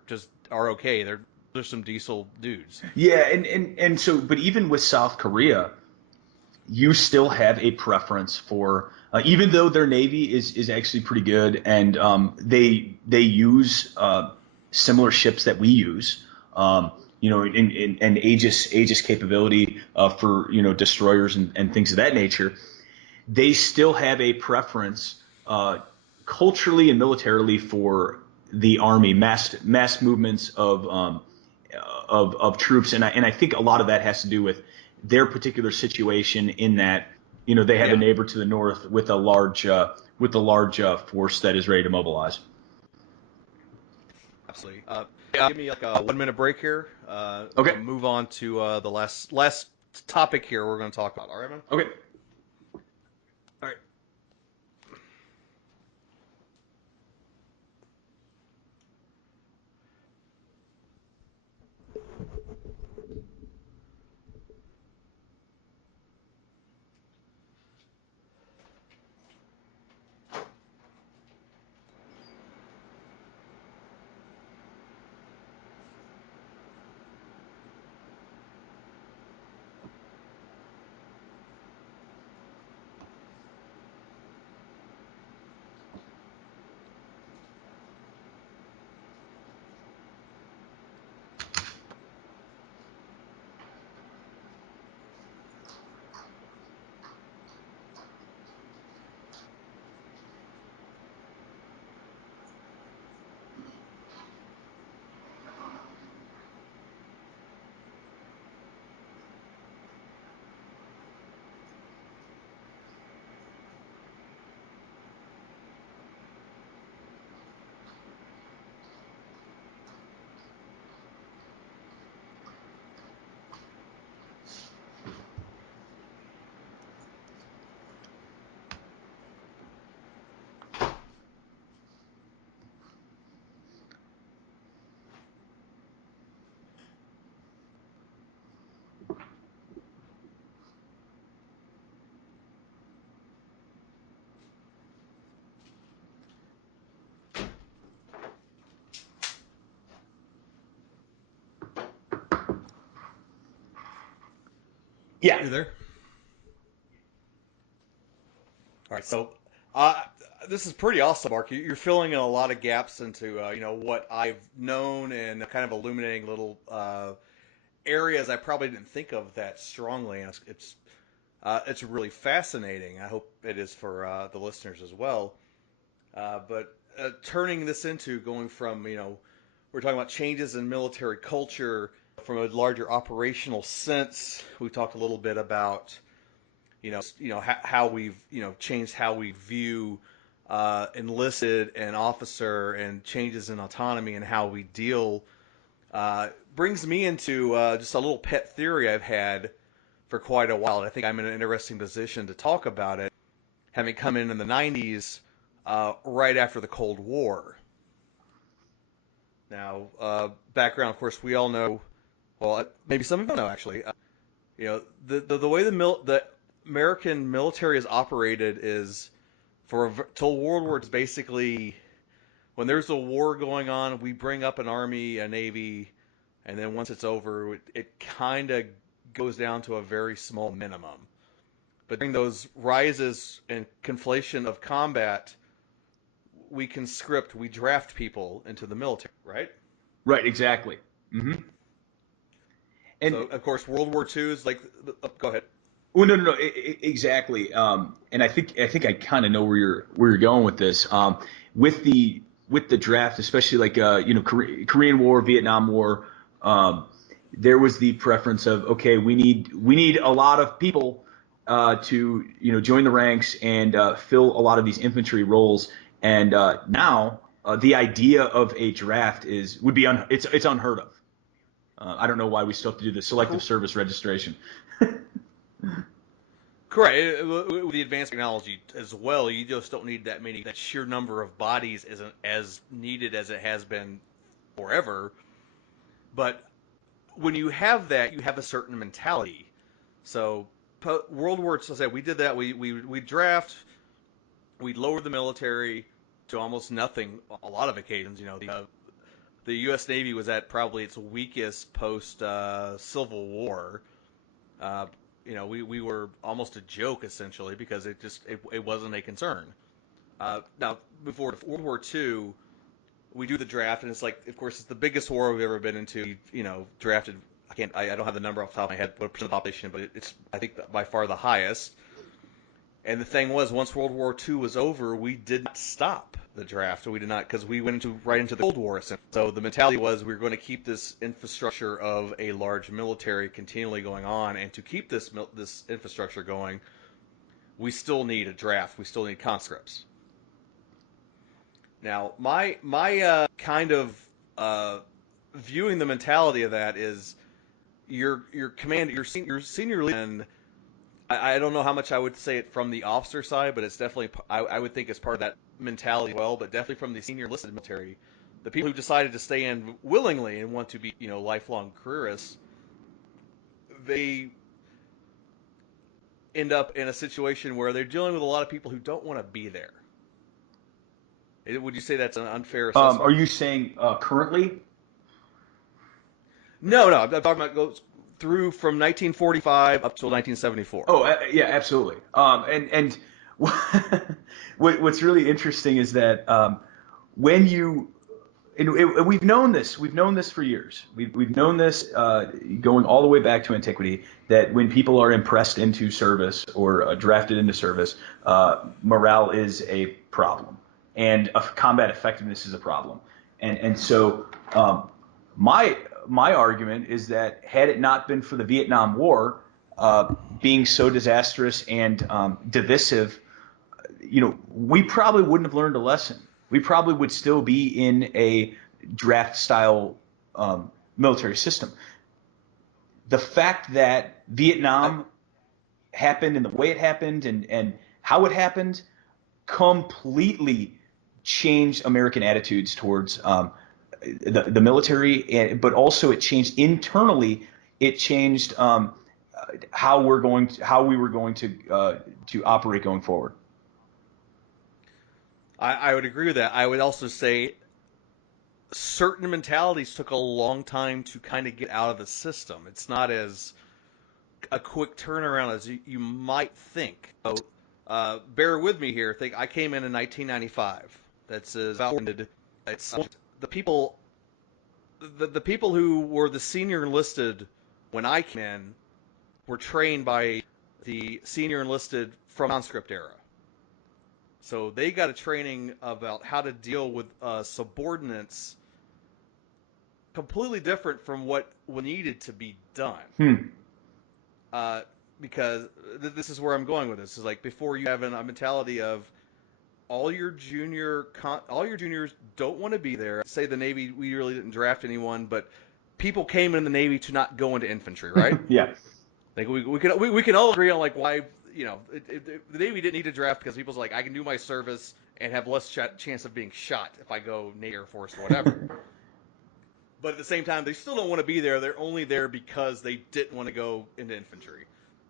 okay. They're some diesel dudes. Yeah, and so, but even with South Korea, you still have a preference for, even though their navy is actually pretty good, and they use similar ships that we use, and Aegis capability for destroyers and things of that nature. They still have a preference culturally and militarily for the army, mass movements of troops, and I think a lot of that has to do with their particular situation in that they have a Yeah, neighbor to the north with a large force that is ready to mobilize. absolutely. Yeah, give me like a 1 minute break here. Okay. Move on to the last topic here we're going to talk about. All right, man. Okay. All right. Yeah. You there? All right. So, uh, this is pretty awesome, Mark. You're filling in a lot of gaps into what I've known and kind of illuminating little areas I probably didn't think of that strongly. And it's really fascinating. I hope it is for the listeners as well. But turning this into going from we're talking about changes in military culture from a larger operational sense. We talked a little bit about how we've changed how we view enlisted and officer and changes in autonomy and how we deal. Brings me into just a little pet theory I've had for quite a while. And I think I'm in an interesting position to talk about it, having come in the 90s, right after the Cold War. Now, background, of course, we all know. Well, maybe some of you don't know actually. The way the American military is operated is till World War is basically when there's a war going on, we bring up an army, a navy, and then once it's over, it kind of goes down to a very small minimum. But during those rises and conflation of combat, we conscript, we draft people into the military, right? Right, exactly. hmm So, And of course, World War II is like, go ahead. well, no, exactly. And I think I kind of know where you're going with this. With the draft, especially like Korean War, Vietnam War, um, there was the preference of, okay, we need a lot of people to join the ranks and fill a lot of these infantry roles. And now the idea of a draft would be it's unheard of. I don't know why we still have to do the selective service registration. Correct. With the advanced technology as well, you just don't need that many. That sheer number of bodies isn't as needed as it has been forever. But when you have that, you have a certain mentality. So World War II, so I said we did that. We draft. We lowered the military to almost nothing. A lot of occasions, the U.S. Navy was at probably its weakest post Civil War. Uh, we were almost a joke essentially because it wasn't a concern. Now before World War II, we do the draft, and it's like, of course, it's the biggest war we've ever been into. Drafted. I don't have the number off the top of my head, what percent of the population, but it's I think by far the highest. And the thing was, once World War II was over, we did not stop the draft. We did not, because we went right into the Cold War. So the mentality was we were going to keep this infrastructure of a large military continually going on, and to keep this infrastructure going, we still need a draft. We still need conscripts. Now, my kind of viewing the mentality of that is your command, your senior leader, and I don't know how much I would say it from the officer side, but it's definitely I would think it's part of that mentality as well, but definitely from the senior enlisted military, the people who decided to stay in willingly and want to be lifelong careerists, they end up in a situation where they're dealing with a lot of people who don't want to be there. Would you say that's an unfair Are assessment? you saying currently? No, I'm talking about goes through from 1945 up till 1974. Oh, yeah, absolutely. And what's really interesting is that when you and we've known this for years. We've known this going all the way back to antiquity, that when people are impressed into service or drafted into service, morale is a problem, and combat effectiveness is a problem. And so my my argument is that had it not been for the Vietnam War being so disastrous and divisive, we probably wouldn't have learned a lesson. We probably would still be in a draft style military system. The fact that I, Vietnam happened and the way it happened and how it happened completely changed American attitudes towards the military, but also it changed internally. It changed how we were going to operate going forward. I would agree with that. I would also say certain mentalities took a long time to kind of get out of the system. It's not as a quick turnaround as you might think. So, bear with me here. Think I came in 1995. That's about it's the people the people who were the senior enlisted when I came in were trained by the senior enlisted from conscript era. So they got a training about how to deal with subordinates completely different from what needed to be done. Hmm. Uh, because this is where I'm going with this. Is like before you have a mentality of all your juniors don't want to be there. Say the Navy, we really didn't draft anyone, but people came in the Navy to not go into infantry, right? Yeah. Like we can all agree on like why the Navy didn't need to draft because people's like I can do my service and have less chance of being shot if I go Navy, Air Force or whatever. But at the same time, they still don't want to be there. They're only there because they didn't want to go into infantry.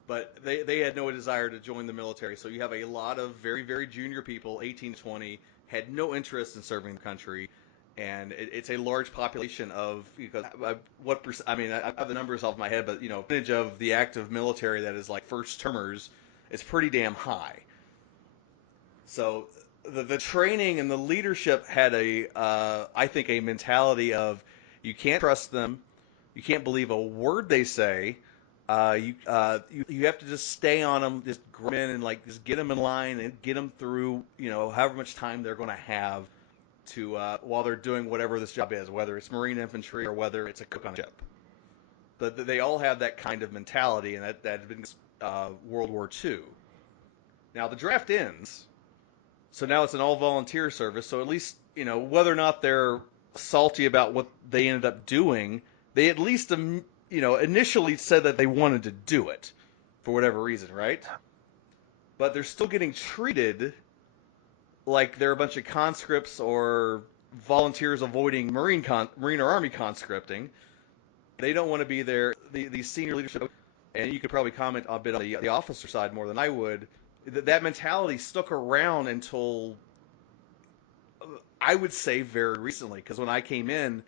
But they had no desire to join the military. So you have a lot of very, very junior people, 18 to 20, had no interest in serving the country, and it's a large population of because I mean I have the numbers off my head, but percentage of the active military that is like first termers is pretty damn high. So the training and the leadership had I think a mentality of you can't trust them, you can't believe a word they say. You have to just stay on them, just grim in and like just get them in line and get them through however much time they're going to have to while they're doing whatever this job is, whether it's Marine infantry or whether it's a cook on a ship. But they all have that kind of mentality, and that had been World War II. Now the draft ends, so now it's an all volunteer service. So at least whether or not they're salty about what they ended up doing, they at least initially said that they wanted to do it for whatever reason, right? But they're still getting treated like they're a bunch of conscripts or volunteers avoiding Marine or Army conscripting. They don't want to be there. The senior leadership, and you could probably comment a bit on the officer side more than I would. That mentality stuck around until I would say very recently, because when I came in,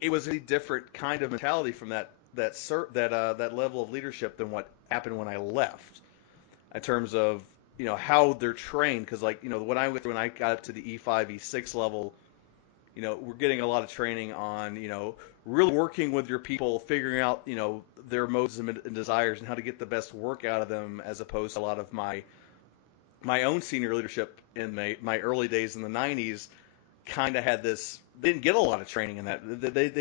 it was a different kind of mentality from that level of leadership than what happened when I left, in terms of how they're trained. Because when I got up to the E5 E6 level, we're getting a lot of training on really working with your people, figuring out their modes and desires and how to get the best work out of them, as opposed to a lot of my own senior leadership in my early days in the 90s kind of had this. They didn't get a lot of training in that.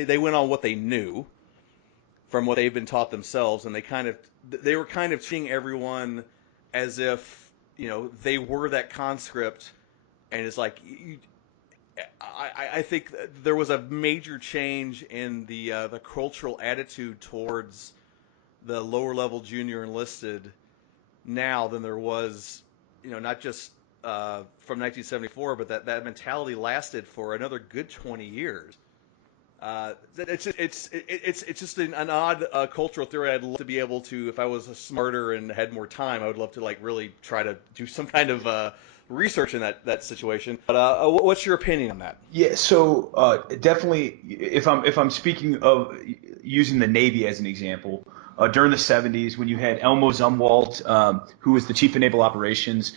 They went on what they knew from what they've been taught themselves, and they were kind of treating everyone as if they were that conscript, and it's like I think there was a major change in the cultural attitude towards the lower level junior enlisted now than there was, not just from 1974, but that mentality lasted for another good 20 years. It's just an odd cultural theory. I'd love to be able to, if I was smarter and had more time, I would love to really try to do some kind of research in that situation. But what's your opinion on that? Yeah, so definitely, if I'm speaking of using the Navy as an example, during the 70s when you had Elmo Zumwalt, who was the chief of naval operations,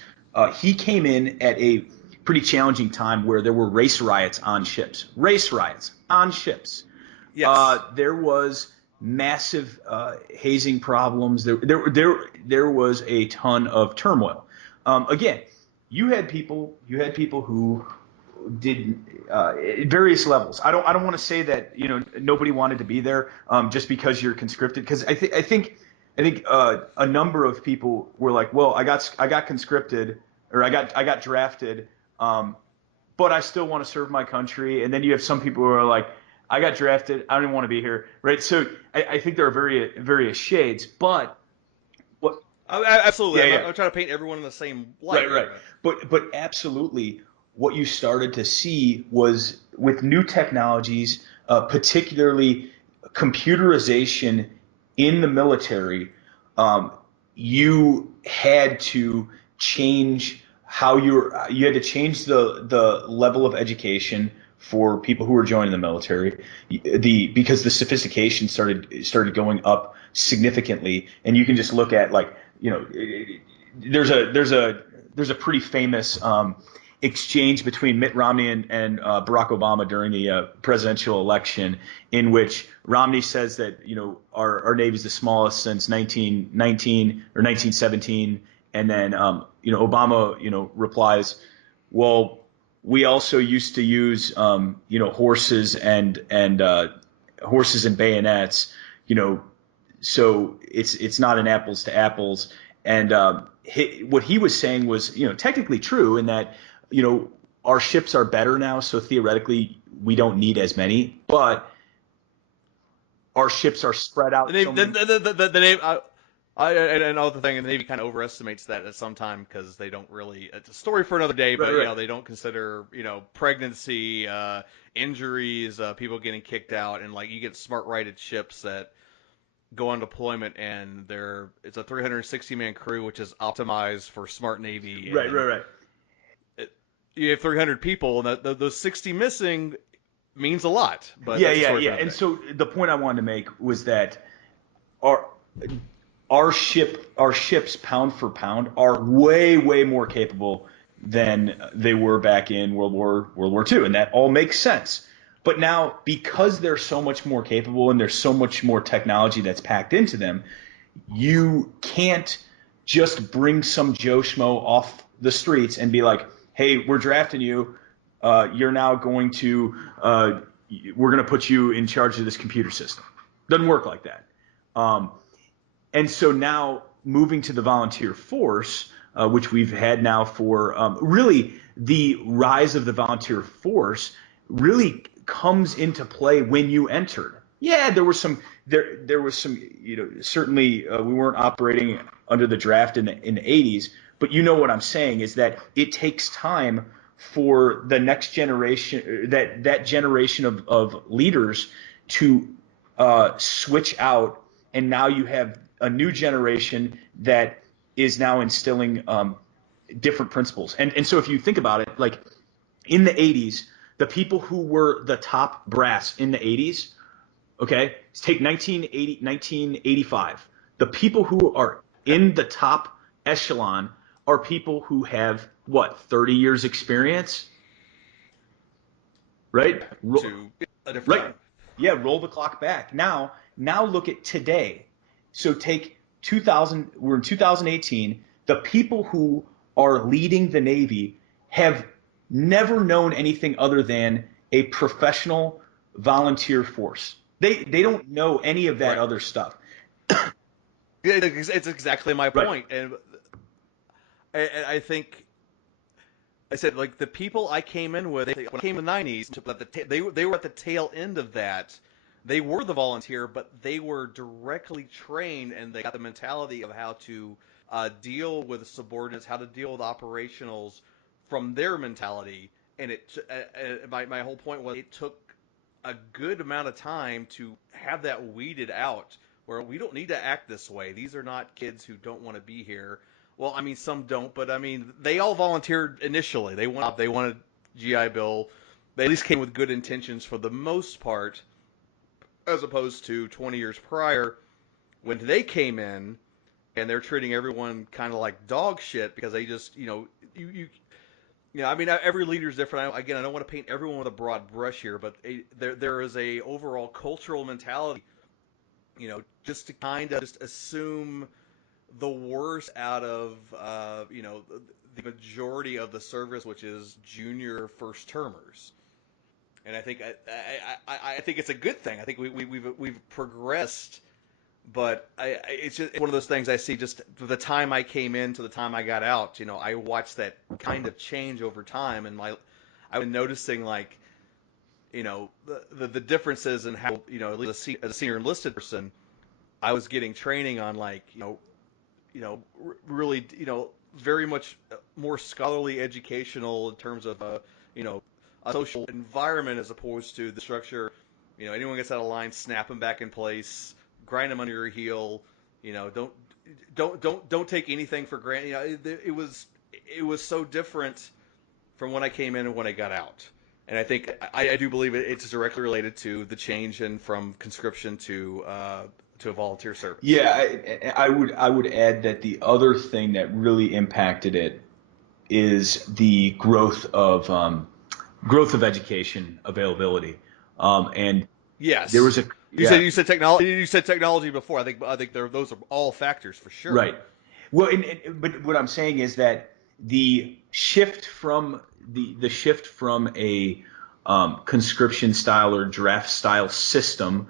he came in at a pretty challenging time where there were race riots on ships. Race riots on ships. Yes. There was massive hazing problems. There was a ton of turmoil. Again, you had people who did at various levels. I don't want to say that nobody wanted to be there just because you're conscripted, because I think a number of people were like, well, I got conscripted, or I got drafted, but I still want to serve my country. And then you have some people who are like, I got drafted, I don't even want to be here, right? So I think there are various shades, but what? Absolutely. Yeah. I'm trying to paint everyone in the same light. Right. But absolutely, what you started to see was with new technologies, particularly computerization in the military, you had to change you had to change the level of education for people who were joining the military, because the sophistication started going up significantly. And you can just look at there's a pretty famous exchange between Mitt Romney and Barack Obama during the presidential election, in which Romney says that our Navy's the smallest since 1919 or 1917, and then Obama replies, well, we also used to use horses and bayonets, so it's not an apples to apples. And what he was saying was technically true, in that our ships are better now, so theoretically we don't need as many, but our ships are spread out. The Navy, and all the thing, and the Navy kind of overestimates that at some time, because they don't really. It's a story for another day, but Right. they don't consider pregnancy, injuries, people getting kicked out, and you get smart righted ships that go on deployment, and it's a 360-man crew, which is optimized for smart Navy. Right. you have 300 people, and those 60 missing means a lot. But Yeah, that's a yeah, story for yeah. another And day. so the point I wanted to make was that our our ships pound for pound are way more capable than they were back in World War II, and that all makes sense. But now, because they're so much more capable and there's so much more technology that's packed into them, you can't just bring some Joe Schmo off the streets and be like, "Hey, we're drafting you. You're now going to we're going to put you in charge of this computer system." Doesn't work like that. Um, and so now moving to the volunteer force, which we've had now for really the rise of the volunteer force really comes into play when you entered. Yeah, there was some certainly we weren't operating under the draft in the 80s, but you know what I'm saying is that it takes time for the next generation that generation of leaders to switch out, and now you have a new generation that is now instilling different principles. And so if you think about it, like in the 80s, the people who were the top brass in the 80s, okay, let's take 1980, 1985. The people who are in the top echelon are people who have, what, 30 years experience? Right? To a different Right. time. Yeah, roll the clock back. Now look at today. So take 2000, we're in 2018. The people who are leading the Navy have never known anything other than a professional volunteer force. They don't know any of that Right. other stuff. It's exactly my Right. point, and I think I said like the people I came in with when I came in the 90s, they were at the tail end of that. They were the volunteer, but they were directly trained, and they got the mentality of how to deal with subordinates, how to deal with operationals from their mentality. And my whole point was it took a good amount of time to have that weeded out, where we don't need to act this way. These are not kids who don't want to be here. Well, I mean, some don't, but I mean, they all volunteered initially. They wanted GI Bill. They at least came with good intentions for the most part, as opposed to 20 years prior when they came in and they're treating everyone kind of like dog shit because they just, I mean, every leader is different. Again, I don't want to paint everyone with a broad brush here, but there is a overall cultural mentality, just to kind of just assume the worst out of, the majority of the service, which is junior first termers. And I think I think it's a good thing. I think we've progressed, but it's just one of those things I see. Just the time I came in to the time I got out, I watched that kind of change over time, and I was noticing like, the differences in how, at least as a senior enlisted person, I was getting training on like, really, very much more scholarly, educational in terms of, a social environment as opposed to the structure. Anyone gets out of line, snap them back in place, grind them under your heel. Don't take anything for granted. It was so different from when I came in and when I got out. And I think I do believe it's directly related to the change in from conscription to a volunteer service. Yeah, I would add that the other thing that really impacted it is the growth of education availability. And there Yes. was a You said yeah, you said technology. You said technology before. I think those are all factors for sure. right. Well, but what I'm saying is that the shift from the shift from a conscription style or draft style system,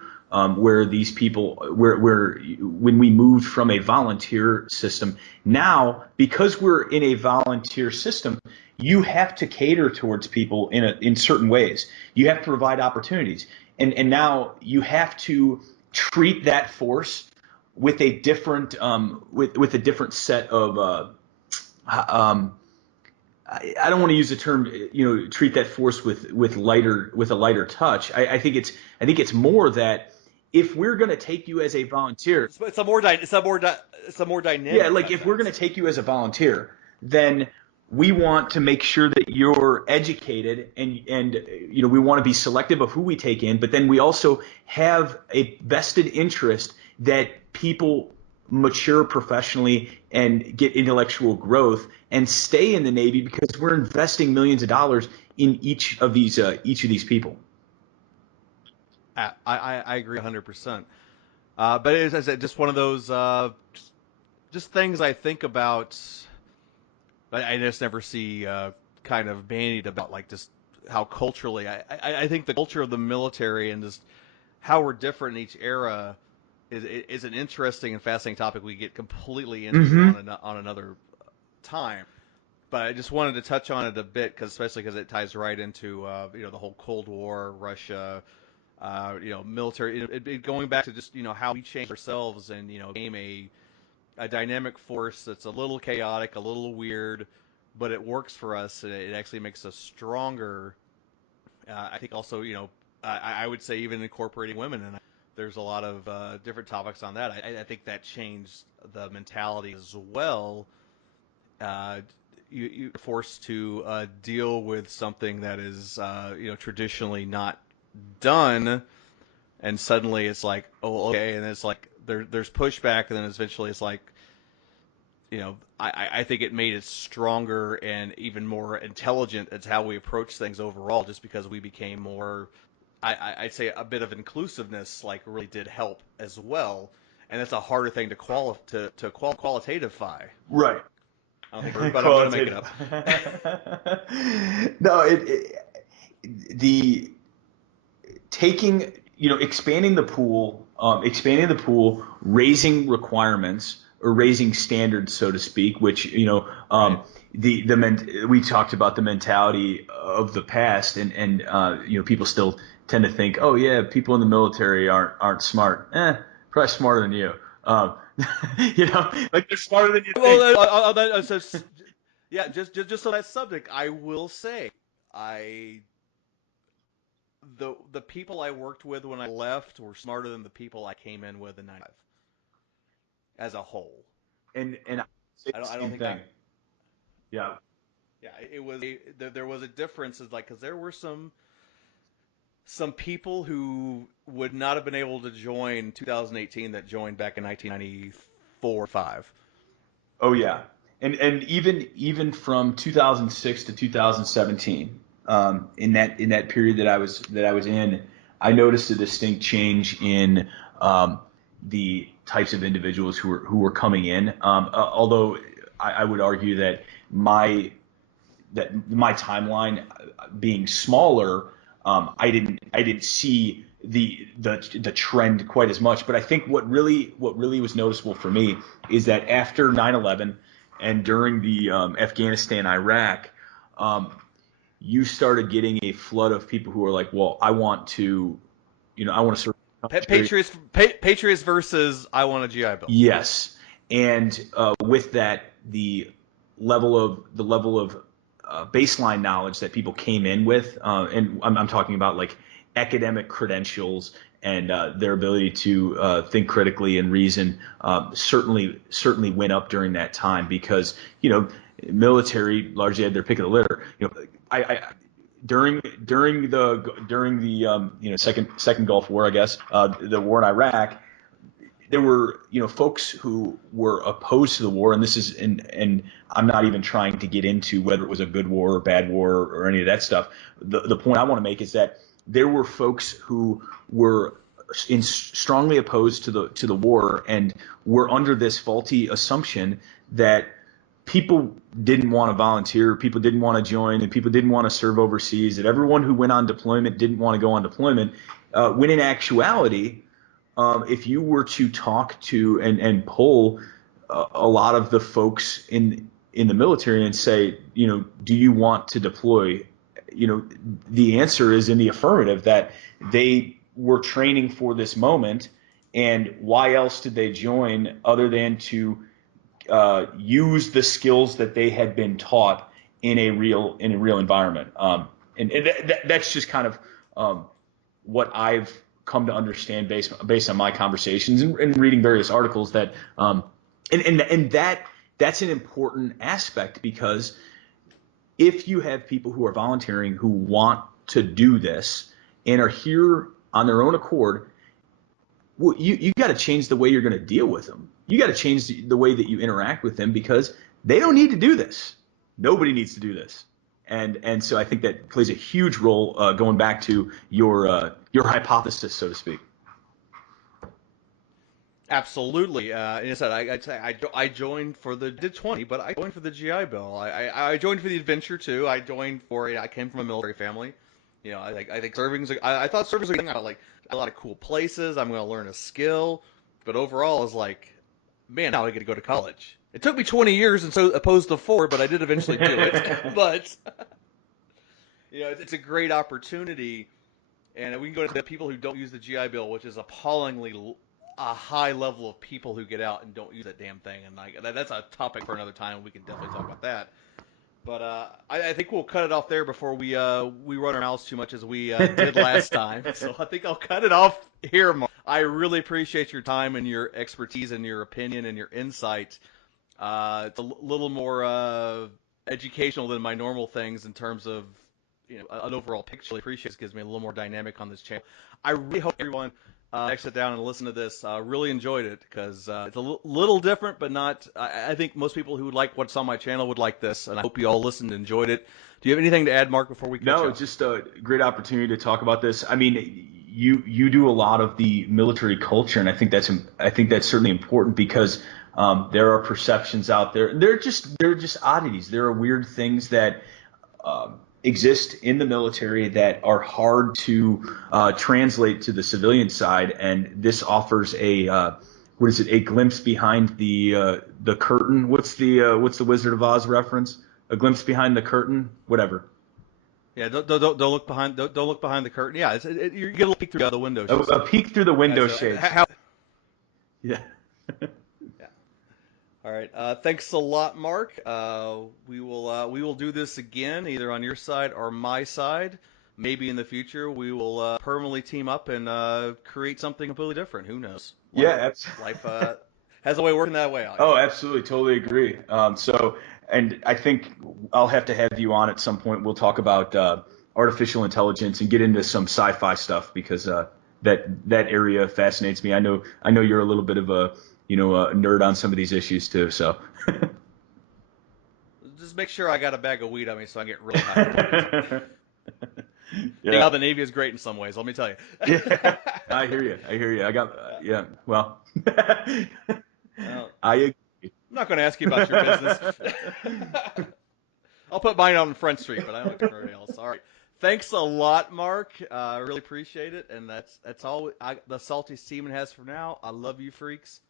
where these people where when we moved from a volunteer system, now because we're in a volunteer system, you have to cater towards people in certain ways. You have to provide opportunities, and now you have to treat that force with a different with a different set of um, I don't want to use the term, treat that force with a lighter touch. I think it's more that if we're going to take you as a volunteer, It's a more dynamic yeah, like kind of if we're going sense. to take you as a volunteer, then we want to make sure that you're educated, and we want to be selective of who we take in, but then we also have a vested interest that people mature professionally and get intellectual growth and stay in the Navy, because we're investing millions of dollars in each of these people. I agree 100%. But it is, as I said, just one of those just things I think about. I just never see kind of bandied about, like, just how culturally. I think the culture of the military and just how we're different in each era is an interesting and fascinating topic we get completely into Mm-hmm. on another time. But I just wanted to touch on it a bit, especially because it ties right into the whole Cold War, Russia, military, going back to just how we changed ourselves and became a dynamic force that's a little chaotic, a little weird, but it works for us, and it actually makes us stronger. I think also, I would say even incorporating women, and there's a lot of different topics on that. I think that changed the mentality as well. Uh, you're forced to deal with something that is, traditionally not done, and suddenly it's like, oh, okay, and it's like there's pushback, and then eventually it's like, I think it made it stronger and even more intelligent. It's how we approach things overall, just because we became more. I'd say a bit of inclusiveness, like, really did help as well, and that's a harder thing to qualitativify. Right. I don't think, but I'm going to make it Qualitative. up. No, the taking, expanding the pool, raising requirements or raising standards, so to speak, which, Right. we talked about the mentality of the past, and people still tend to think, oh yeah, people in the military aren't smart. Probably smarter than you. Like, they're smarter than you think. Well, yeah, just on that subject, I will say, I the people I worked with when I left were smarter than the people I came in with in '95 as a whole. And I say the I don't same think thing. that. Yeah. Yeah, there was a difference, is like, because there were some people who would not have been able to join 2018 that joined back in 1994 or 5. Oh yeah, and even from 2006 to 2017, in that period that I was in, I noticed a distinct change in the types of individuals who were coming in. Although I would argue that my timeline being smaller, I didn't see the trend quite as much. But I think what really was noticeable for me is that after 9/11 and during the Afghanistan, Iraq, um, you started getting a flood of people who are like, well, I want to serve the country. Patriots versus I want a GI Bill. Yes, and with that, the level of baseline knowledge that people came in with, and I'm talking about, like, academic credentials and their ability to think critically and reason, certainly went up during that time, because military largely had their pick of the litter. I during the second Gulf War, I guess, the war in Iraq, there were folks who were opposed to the war, and this is and I'm not even trying to get into whether it was a good war or bad war or any of that stuff. The point I want to make is that there were folks who were strongly opposed to the war, and were under this faulty assumption that people didn't want to volunteer, people didn't want to join, and people didn't want to serve overseas, that everyone who went on deployment didn't want to go on deployment, when in actuality, if you were to talk to and poll a lot of the folks in the military and say, do you want to deploy? The answer is in the affirmative, that they were training for this moment, and why else did they join other than to use the skills that they had been taught in a real environment. And that's just kind of what I've come to understand based on my conversations and reading various articles, that and that's an important aspect, because if you have people who are volunteering who want to do this and are here on their own accord, well, you got to change the way you're going to deal with them. You got to change the way that you interact with them, because they don't need to do this. Nobody needs to do this. And so I think that plays a huge role, going back to your hypothesis, so to speak. Absolutely. And I said, I joined for did 20, but I joined for the GI Bill. I joined for the adventure too. I joined for I came from a military family. You know, I think serving's I thought serving was a thing. I like a lot of cool places. I'm going to learn a skill, but overall, I was like, man, now I get to go to college. It took me 20 years and so opposed to 4, but I did eventually do it. But you know, it's a great opportunity. And we can go to the people who don't use the GI Bill, which is appallingly a high level of people who get out and don't use that damn thing. And like that's a topic for another time. We can definitely talk about that. But I think we'll cut it off there before we run our mouths too much as we did last time. So I think I'll cut it off here, Mark. I really appreciate your time and your expertise and your opinion and your insight. It's a little more educational than my normal things in terms of an overall picture. Really appreciate it. Gives me a little more dynamic on this channel. I really hope everyone sit down and listen to this. Really enjoyed it because it's a little different, but not. I think most people who would like what's on my channel would like this, and I hope you all listened and enjoyed it. Do you have anything to add, Mark, before we cut you No, off? just a great opportunity to talk about this. I mean, you do a lot of the military culture, and I think that's certainly important, because there are perceptions out there. They're just oddities. There are weird things that exist in the military that are hard to translate to the civilian side, and this offers a glimpse behind the curtain. What's the Wizard of Oz reference? A glimpse behind the curtain, whatever. Yeah, don't look behind. Don't look behind the curtain. Yeah, you're gonna peek through the window. A peek through the window shades. Yeah. Yeah. All right. Thanks a lot, Mark. We will do this again, either on your side or my side. Maybe in the future we will permanently team up and create something completely different. Who knows? Life has a way of working that way out. Oh, absolutely, totally agree. And I think I'll have to have you on at some point. We'll talk about artificial intelligence and get into some sci-fi stuff, because that area fascinates me. I know you're a little bit of a nerd on some of these issues too. So Just make sure I got a bag of weed on me so I get really high. Being yeah. out the Navy is great in some ways. Let me tell you. Yeah, I hear you. I got yeah. Well, Well, I agree. I'm not going to ask you about your business. I'll put mine on Front Street, but I don't know anybody else. All right. Thanks a lot, Mark. I really appreciate it. And that's all the Salty Seaman has for now. I love you, freaks.